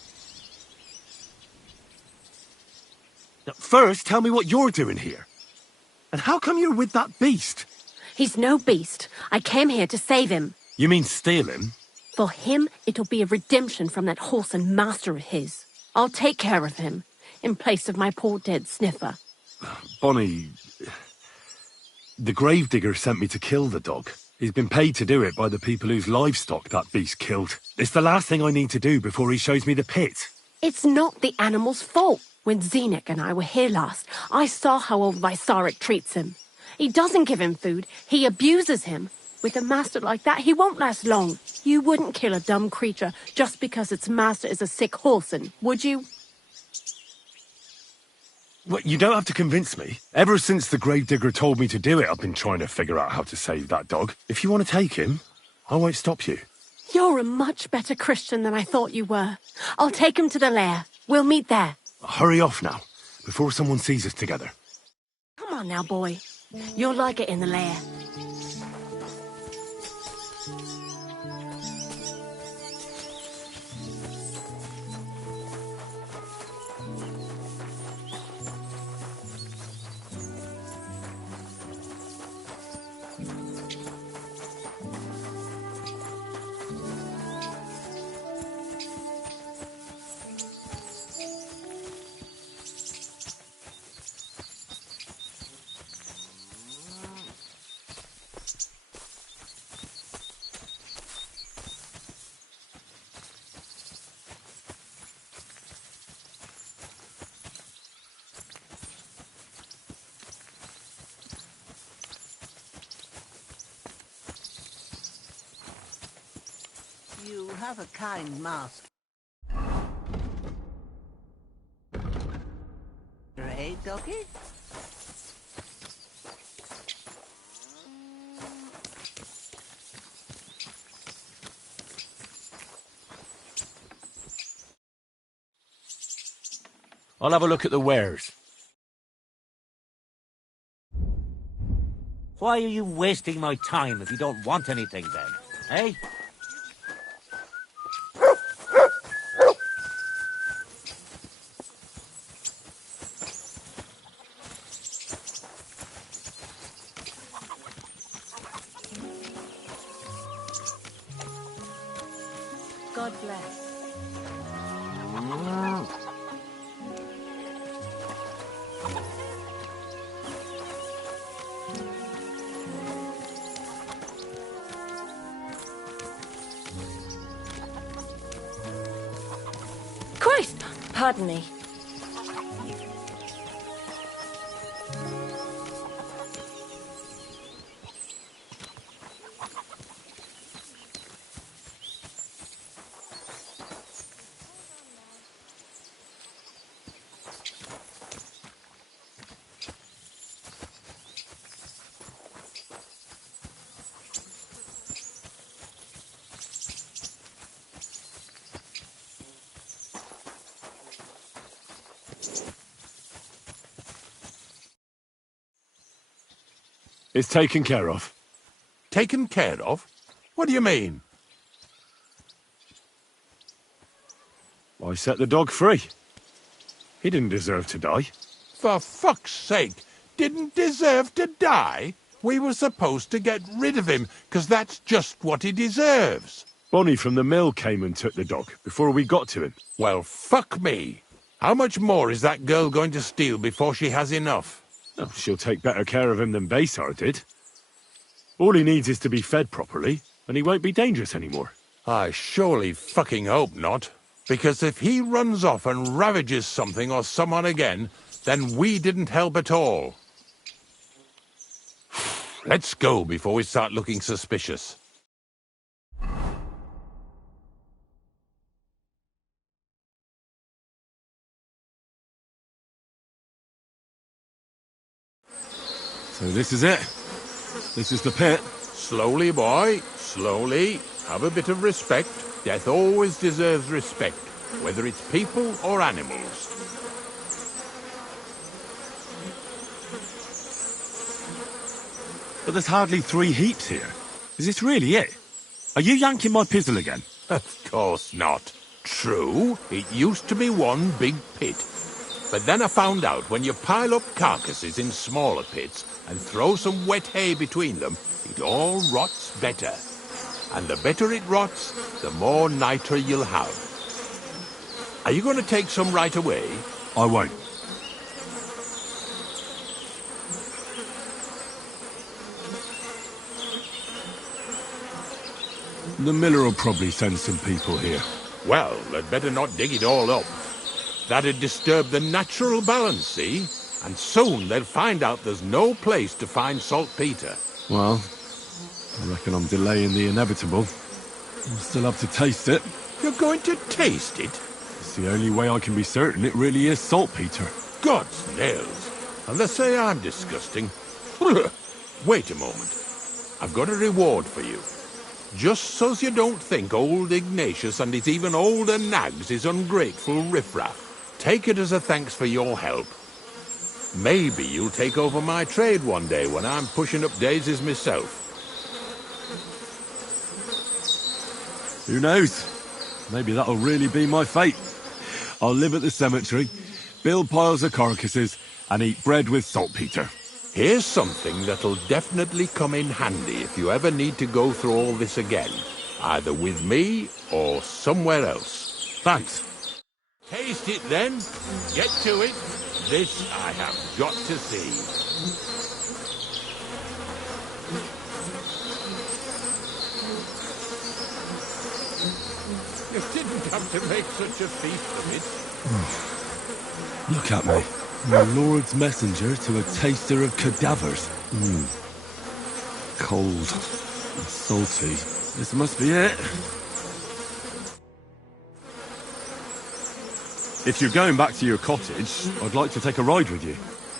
First, tell me what you're doing here. And how come you're with that beast? He's no beast. I came here to save him. You mean steal him? For him, it'll be a redemption from that horse and master of his. I'll take care of him, in place of my poor dead sniffer. Bonnie... The gravedigger sent me to kill the dog. He's been paid to do it by the people whose livestock that beast killed. It's the last thing I need to do before he shows me the pit. It's not the animal's fault. When Zenek and I were here last, I saw how old Vysarik treats him. He doesn't give him food, he abuses him. With a master like that, he won't last long. You wouldn't kill a dumb creature just because its master is a sick horseman, would you? Well, you don't have to convince me. Ever since the gravedigger told me to do it, I've been trying to figure out how to save that dog. If you want to take him, I won't stop you. You're a much better Christian than I thought you were. I'll take him to the lair. We'll meet there. Hurry off now, before someone sees us together. Come on now, boy. You'll like it in the lair. have a kind master. Eh, doggy? I'll have a look at the wares. Why are you wasting my time if you don't want anything then, eh? God bless. Christ! Pardon me. It's taken care of. Taken care of? What do you mean? I set the dog free. He didn't deserve to die. For fuck's sake, didn't deserve to die? We were supposed to get rid of him, 'cause that's just what he deserves. Bonnie from the mill came and took the dog before we got to him. Well, fuck me. How much more is that girl going to steal before she has enough? Oh, she'll take better care of him than Baysar did. All he needs is to be fed properly, and he won't be dangerous anymore. I surely fucking hope not. Because if he runs off and ravages something or someone again, then we didn't help at all. Let's go before we start looking suspicious. So this is it. This is the pit. Slowly, boy, slowly. Have a bit of respect. Death always deserves respect, whether it's people or animals. But there's hardly 3 heaps here. Is this really it? Are you yanking my pizzle again? Of course not. True, it used to be one big pit. But then I found out when you pile up carcasses in smaller pits and throw some wet hay between them, it all rots better. And the better it rots, the more niter you'll have. Are you going to take some right away? I won't. The miller will probably send some people here. Well, they'd better not dig it all up. That'd disturb the natural balance, see? And soon they'll find out there's no place to find saltpeter. Well, I reckon I'm delaying the inevitable. I'll still have to taste it. You're going to taste it? It's the only way I can be certain it really is saltpeter. God's nails. And they say I'm disgusting. Wait a moment. I've got a reward for you. Just so's you don't think old Ignatius and his even older nags is ungrateful riffraff. Take it as a thanks for your help. Maybe you'll take over my trade one day when I'm pushing up daisies myself. Who knows? Maybe that'll really be my fate. I'll live at the cemetery, build piles of carcasses, and eat bread with saltpeter. Here's something that'll definitely come in handy if you ever need to go through all this again, either with me or somewhere else. Thanks. Taste it then. Get to it. This I have got to see. You didn't have to make such a feast of it. Look at me. The Lord's messenger to a taster of cadavers. Cold and salty. This must be it. If you're going back to your cottage, I'd like to take a ride with you.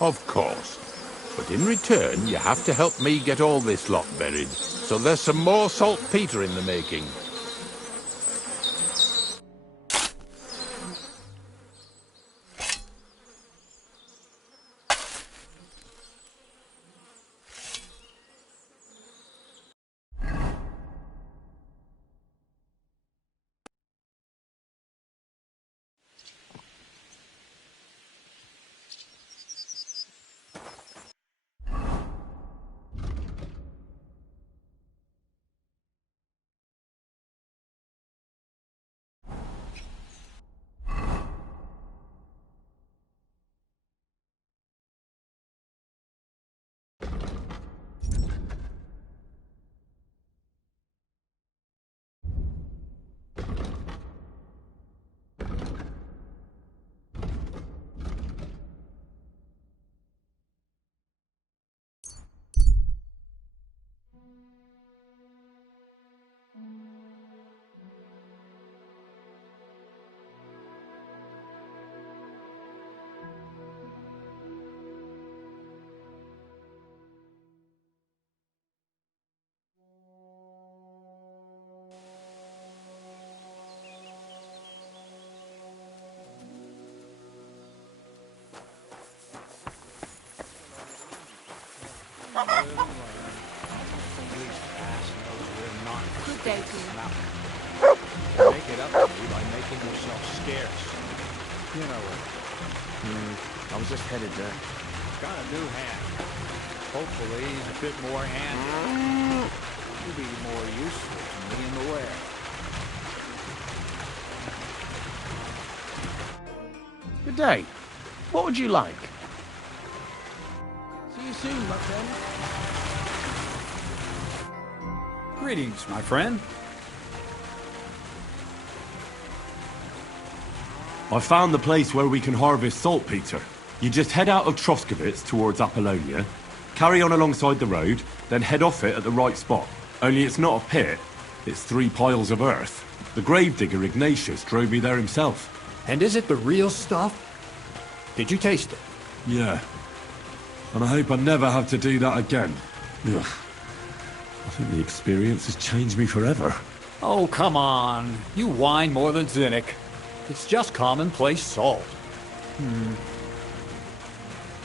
Of course. But in return, you have to help me get all this lot buried. So there's some more saltpeter in the making. Good day to you. Make it up to me by making yourself scarce. You know what? I was just headed there. Got a new hand. Hopefully he's a bit more handy. He'll be more useful to me in the wear. Good day. What would you like? See you soon, my friend. Greetings, my friend. I found the place where we can harvest saltpeter. You just head out of Troskowitz towards Apollonia, carry on alongside the road, then head off it at the right spot. Only it's not a pit, it's 3 piles of earth. The gravedigger Ignatius drove me there himself. And is it the real stuff? Did you taste it? Yeah. And I hope I never have to do that again. Ugh. I think the experience has changed me forever. Oh, come on. You whine more than Zinnik. It's just commonplace salt.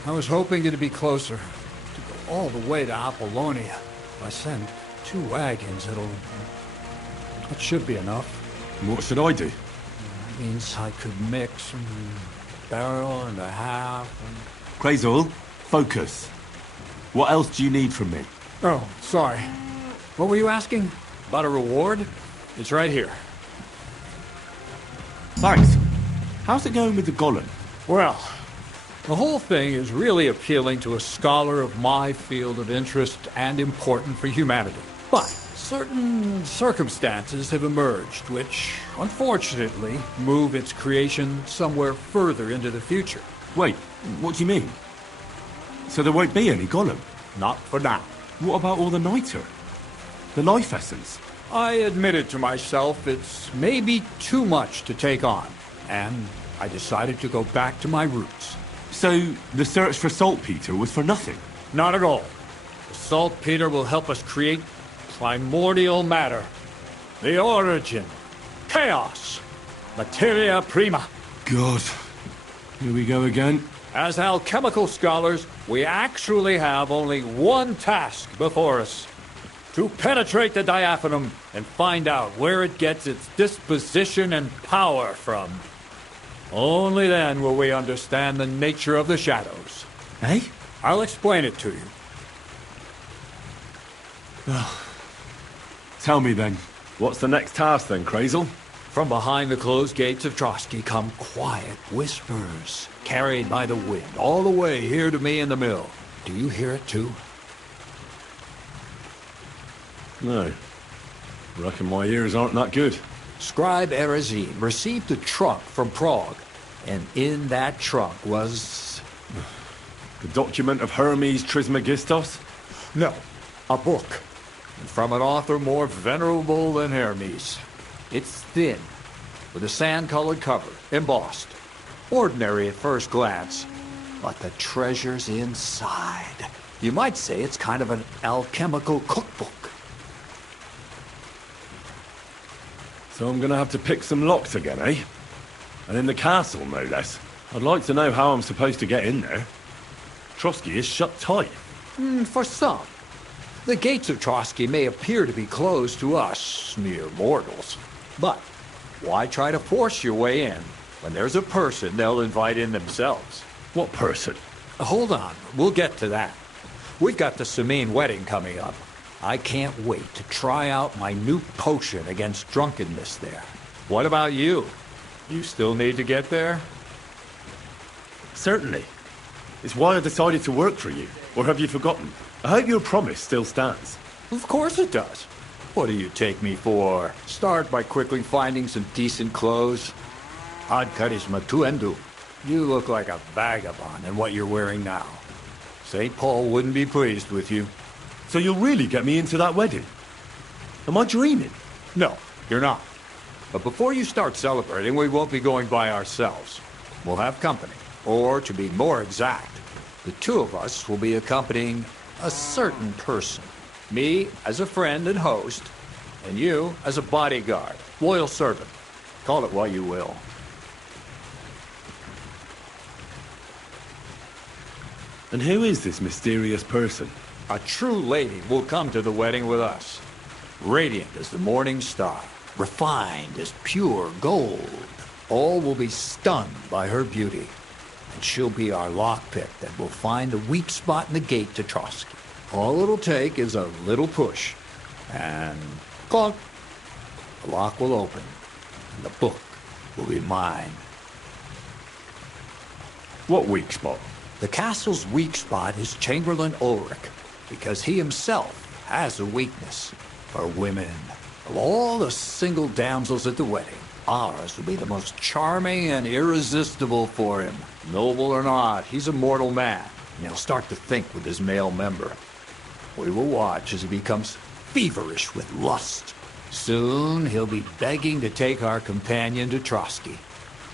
I was hoping it'd be closer. To go all the way to Apollonia. If I send 2 wagons, that should be enough. What should I do? That means I could mix a barrel and a half. Crazul, focus. What else do you need from me? Oh, sorry. What were you asking? About a reward? It's right here. Thanks. How's it going with the golem? Well, the whole thing is really appealing to a scholar of my field of interest and important for humanity. But certain circumstances have emerged which, unfortunately, move its creation somewhere further into the future. Wait, what do you mean? So there won't be any golem? Not for now. What about all the niter? The life essence? I admitted to myself it's maybe too much to take on, and I decided to go back to my roots. So the search for saltpeter was for nothing? Not at all. The saltpeter will help us create primordial matter. The origin. Chaos. Materia prima. God. Here we go again. As alchemical scholars, we actually have only one task before us. To penetrate the diaphanum and find out where it gets its disposition and power from. Only then will we understand the nature of the shadows. Eh? I'll explain it to you. Tell me then, what's the next task then, Crazul? From behind the closed gates of Trotsky come quiet whispers, carried by the wind, all the way here to me in the mill. Do you hear it too? No. Reckon my ears aren't that good. Scribe Erezim received a trunk from Prague, and in that trunk was... The document of Hermes Trismegistos? No, a book. And from an author more venerable than Hermes. It's thin, with a sand-colored cover, embossed. Ordinary at first glance, but the treasure's inside. You might say it's kind of an alchemical cookbook. So I'm gonna have to pick some locks again, eh? And in the castle, no less. I'd like to know how I'm supposed to get in there. Trotsky is shut tight. For some. The gates of Trotsky may appear to be closed to us, mere mortals. But why try to force your way in when there's a person they'll invite in themselves? What person? Hold on, we'll get to that. We've got the Sameen wedding coming up. I can't wait to try out my new potion against drunkenness there. What about you? You still need to get there? Certainly. It's why I decided to work for you. Or have you forgotten? I hope your promise still stands. Of course it does. What do you take me for? Start by quickly finding some decent clothes? Ad charisma tuendu. You look like a vagabond in what you're wearing now. St. Paul wouldn't be pleased with you. So you'll really get me into that wedding? Am I dreaming? No, you're not. But before you start celebrating, we won't be going by ourselves. We'll have company. Or, to be more exact, the two of us will be accompanying a certain person. Me as a friend and host, and you as a bodyguard, loyal servant. Call it what you will. And who is this mysterious person? A true lady will come to the wedding with us. Radiant as the morning star, refined as pure gold. All will be stunned by her beauty. And she'll be our lockpick that will find the weak spot in the gate to Trotsky. All it'll take is a little push. And clunk. The lock will open. And the book will be mine. What weak spot? The castle's weak spot is Chamberlain Ulrich, because he himself has a weakness for women. Of all the single damsels at the wedding, ours will be the most charming and irresistible for him. Noble or not, he's a mortal man, and he'll start to think with his male member. We will watch as he becomes feverish with lust. Soon, he'll be begging to take our companion to Trotsky.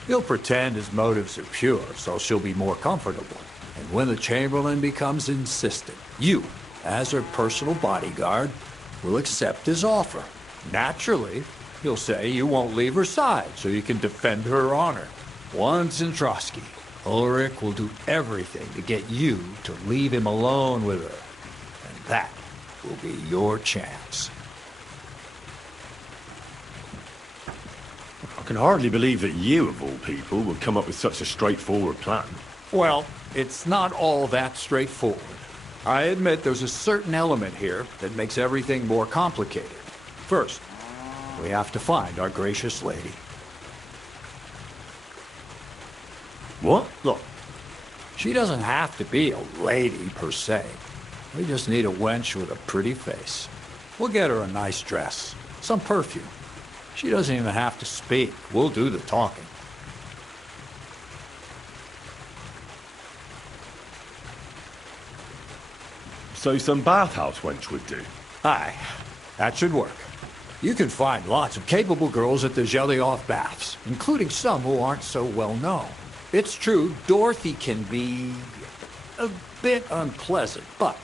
He'll pretend his motives are pure, so she'll be more comfortable. And when the Chamberlain becomes insistent, you, as her personal bodyguard, will accept his offer. Naturally, he'll say you won't leave her side so you can defend her honor. Once in Trotsky, Ulrich will do everything to get you to leave him alone with her. And that will be your chance. I can hardly believe that you, of all people, would come up with such a straightforward plan. Well, it's not all that straightforward. I admit there's a certain element here that makes everything more complicated. First, we have to find our gracious lady. What? Look, she doesn't have to be a lady per se. We just need a wench with a pretty face. We'll get her a nice dress, some perfume. She doesn't even have to speak. We'll do the talking. So some bathhouse wench would do? Aye, that should work. You can find lots of capable girls at the Zhelyov baths, including some who aren't so well known. It's true, Dorothy can be a bit unpleasant, but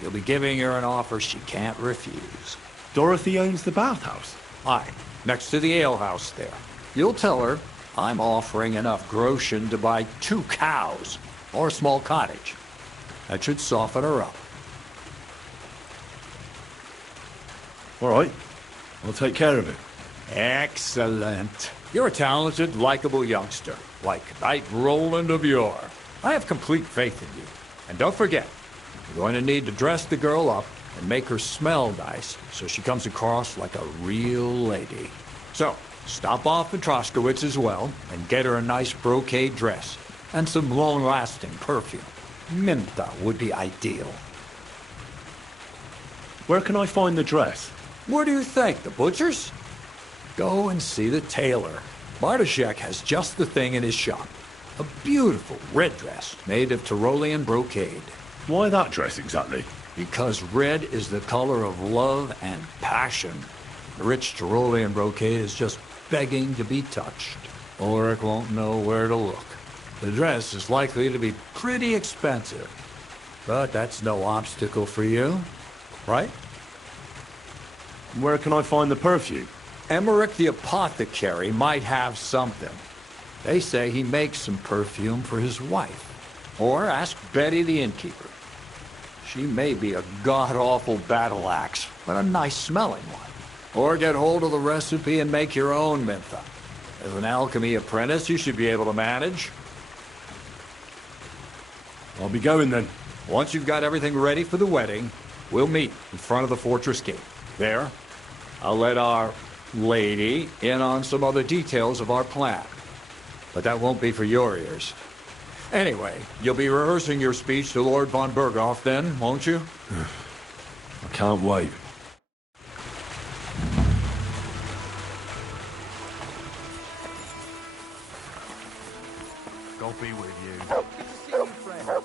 you'll be giving her an offer she can't refuse. Dorothy owns the bathhouse? Aye, next to the alehouse there. You'll tell her I'm offering enough groschen to buy 2 cows or a small cottage. That should soften her up. All right. I'll take care of it. Excellent. You're a talented, likable youngster, like Knight Roland of yore. I have complete faith in you. And don't forget, you're going to need to dress the girl up and make her smell nice so she comes across like a real lady. So, stop off at Troskowitz as well and get her a nice brocade dress and some long-lasting perfume. Minta would be ideal. Where can I find the dress? Where do you think? The butcher's? Go and see the tailor. Bartoszek has just the thing in his shop. A beautiful red dress made of Tyrolean brocade. Why that dress exactly? Because red is the color of love and passion. The rich Tyrolean brocade is just begging to be touched. Ulrich won't know where to look. The dress is likely to be pretty expensive. But that's no obstacle for you, right? Where can I find the perfume? Emmerich the apothecary might have something. They say he makes some perfume for his wife. Or ask Betty the innkeeper. She may be a god-awful battle axe, but a nice smelling one. Or get hold of the recipe and make your own Mintha. As an alchemy apprentice, you should be able to manage. I'll be going then. Once you've got everything ready for the wedding, we'll meet in front of the fortress gate. There, I'll let our lady in on some other details of our plan. But that won't be for your ears. Anyway, you'll be rehearsing your speech to Lord von Berghoff then, won't you? I can't wait. God be with you. Good to see you, friend.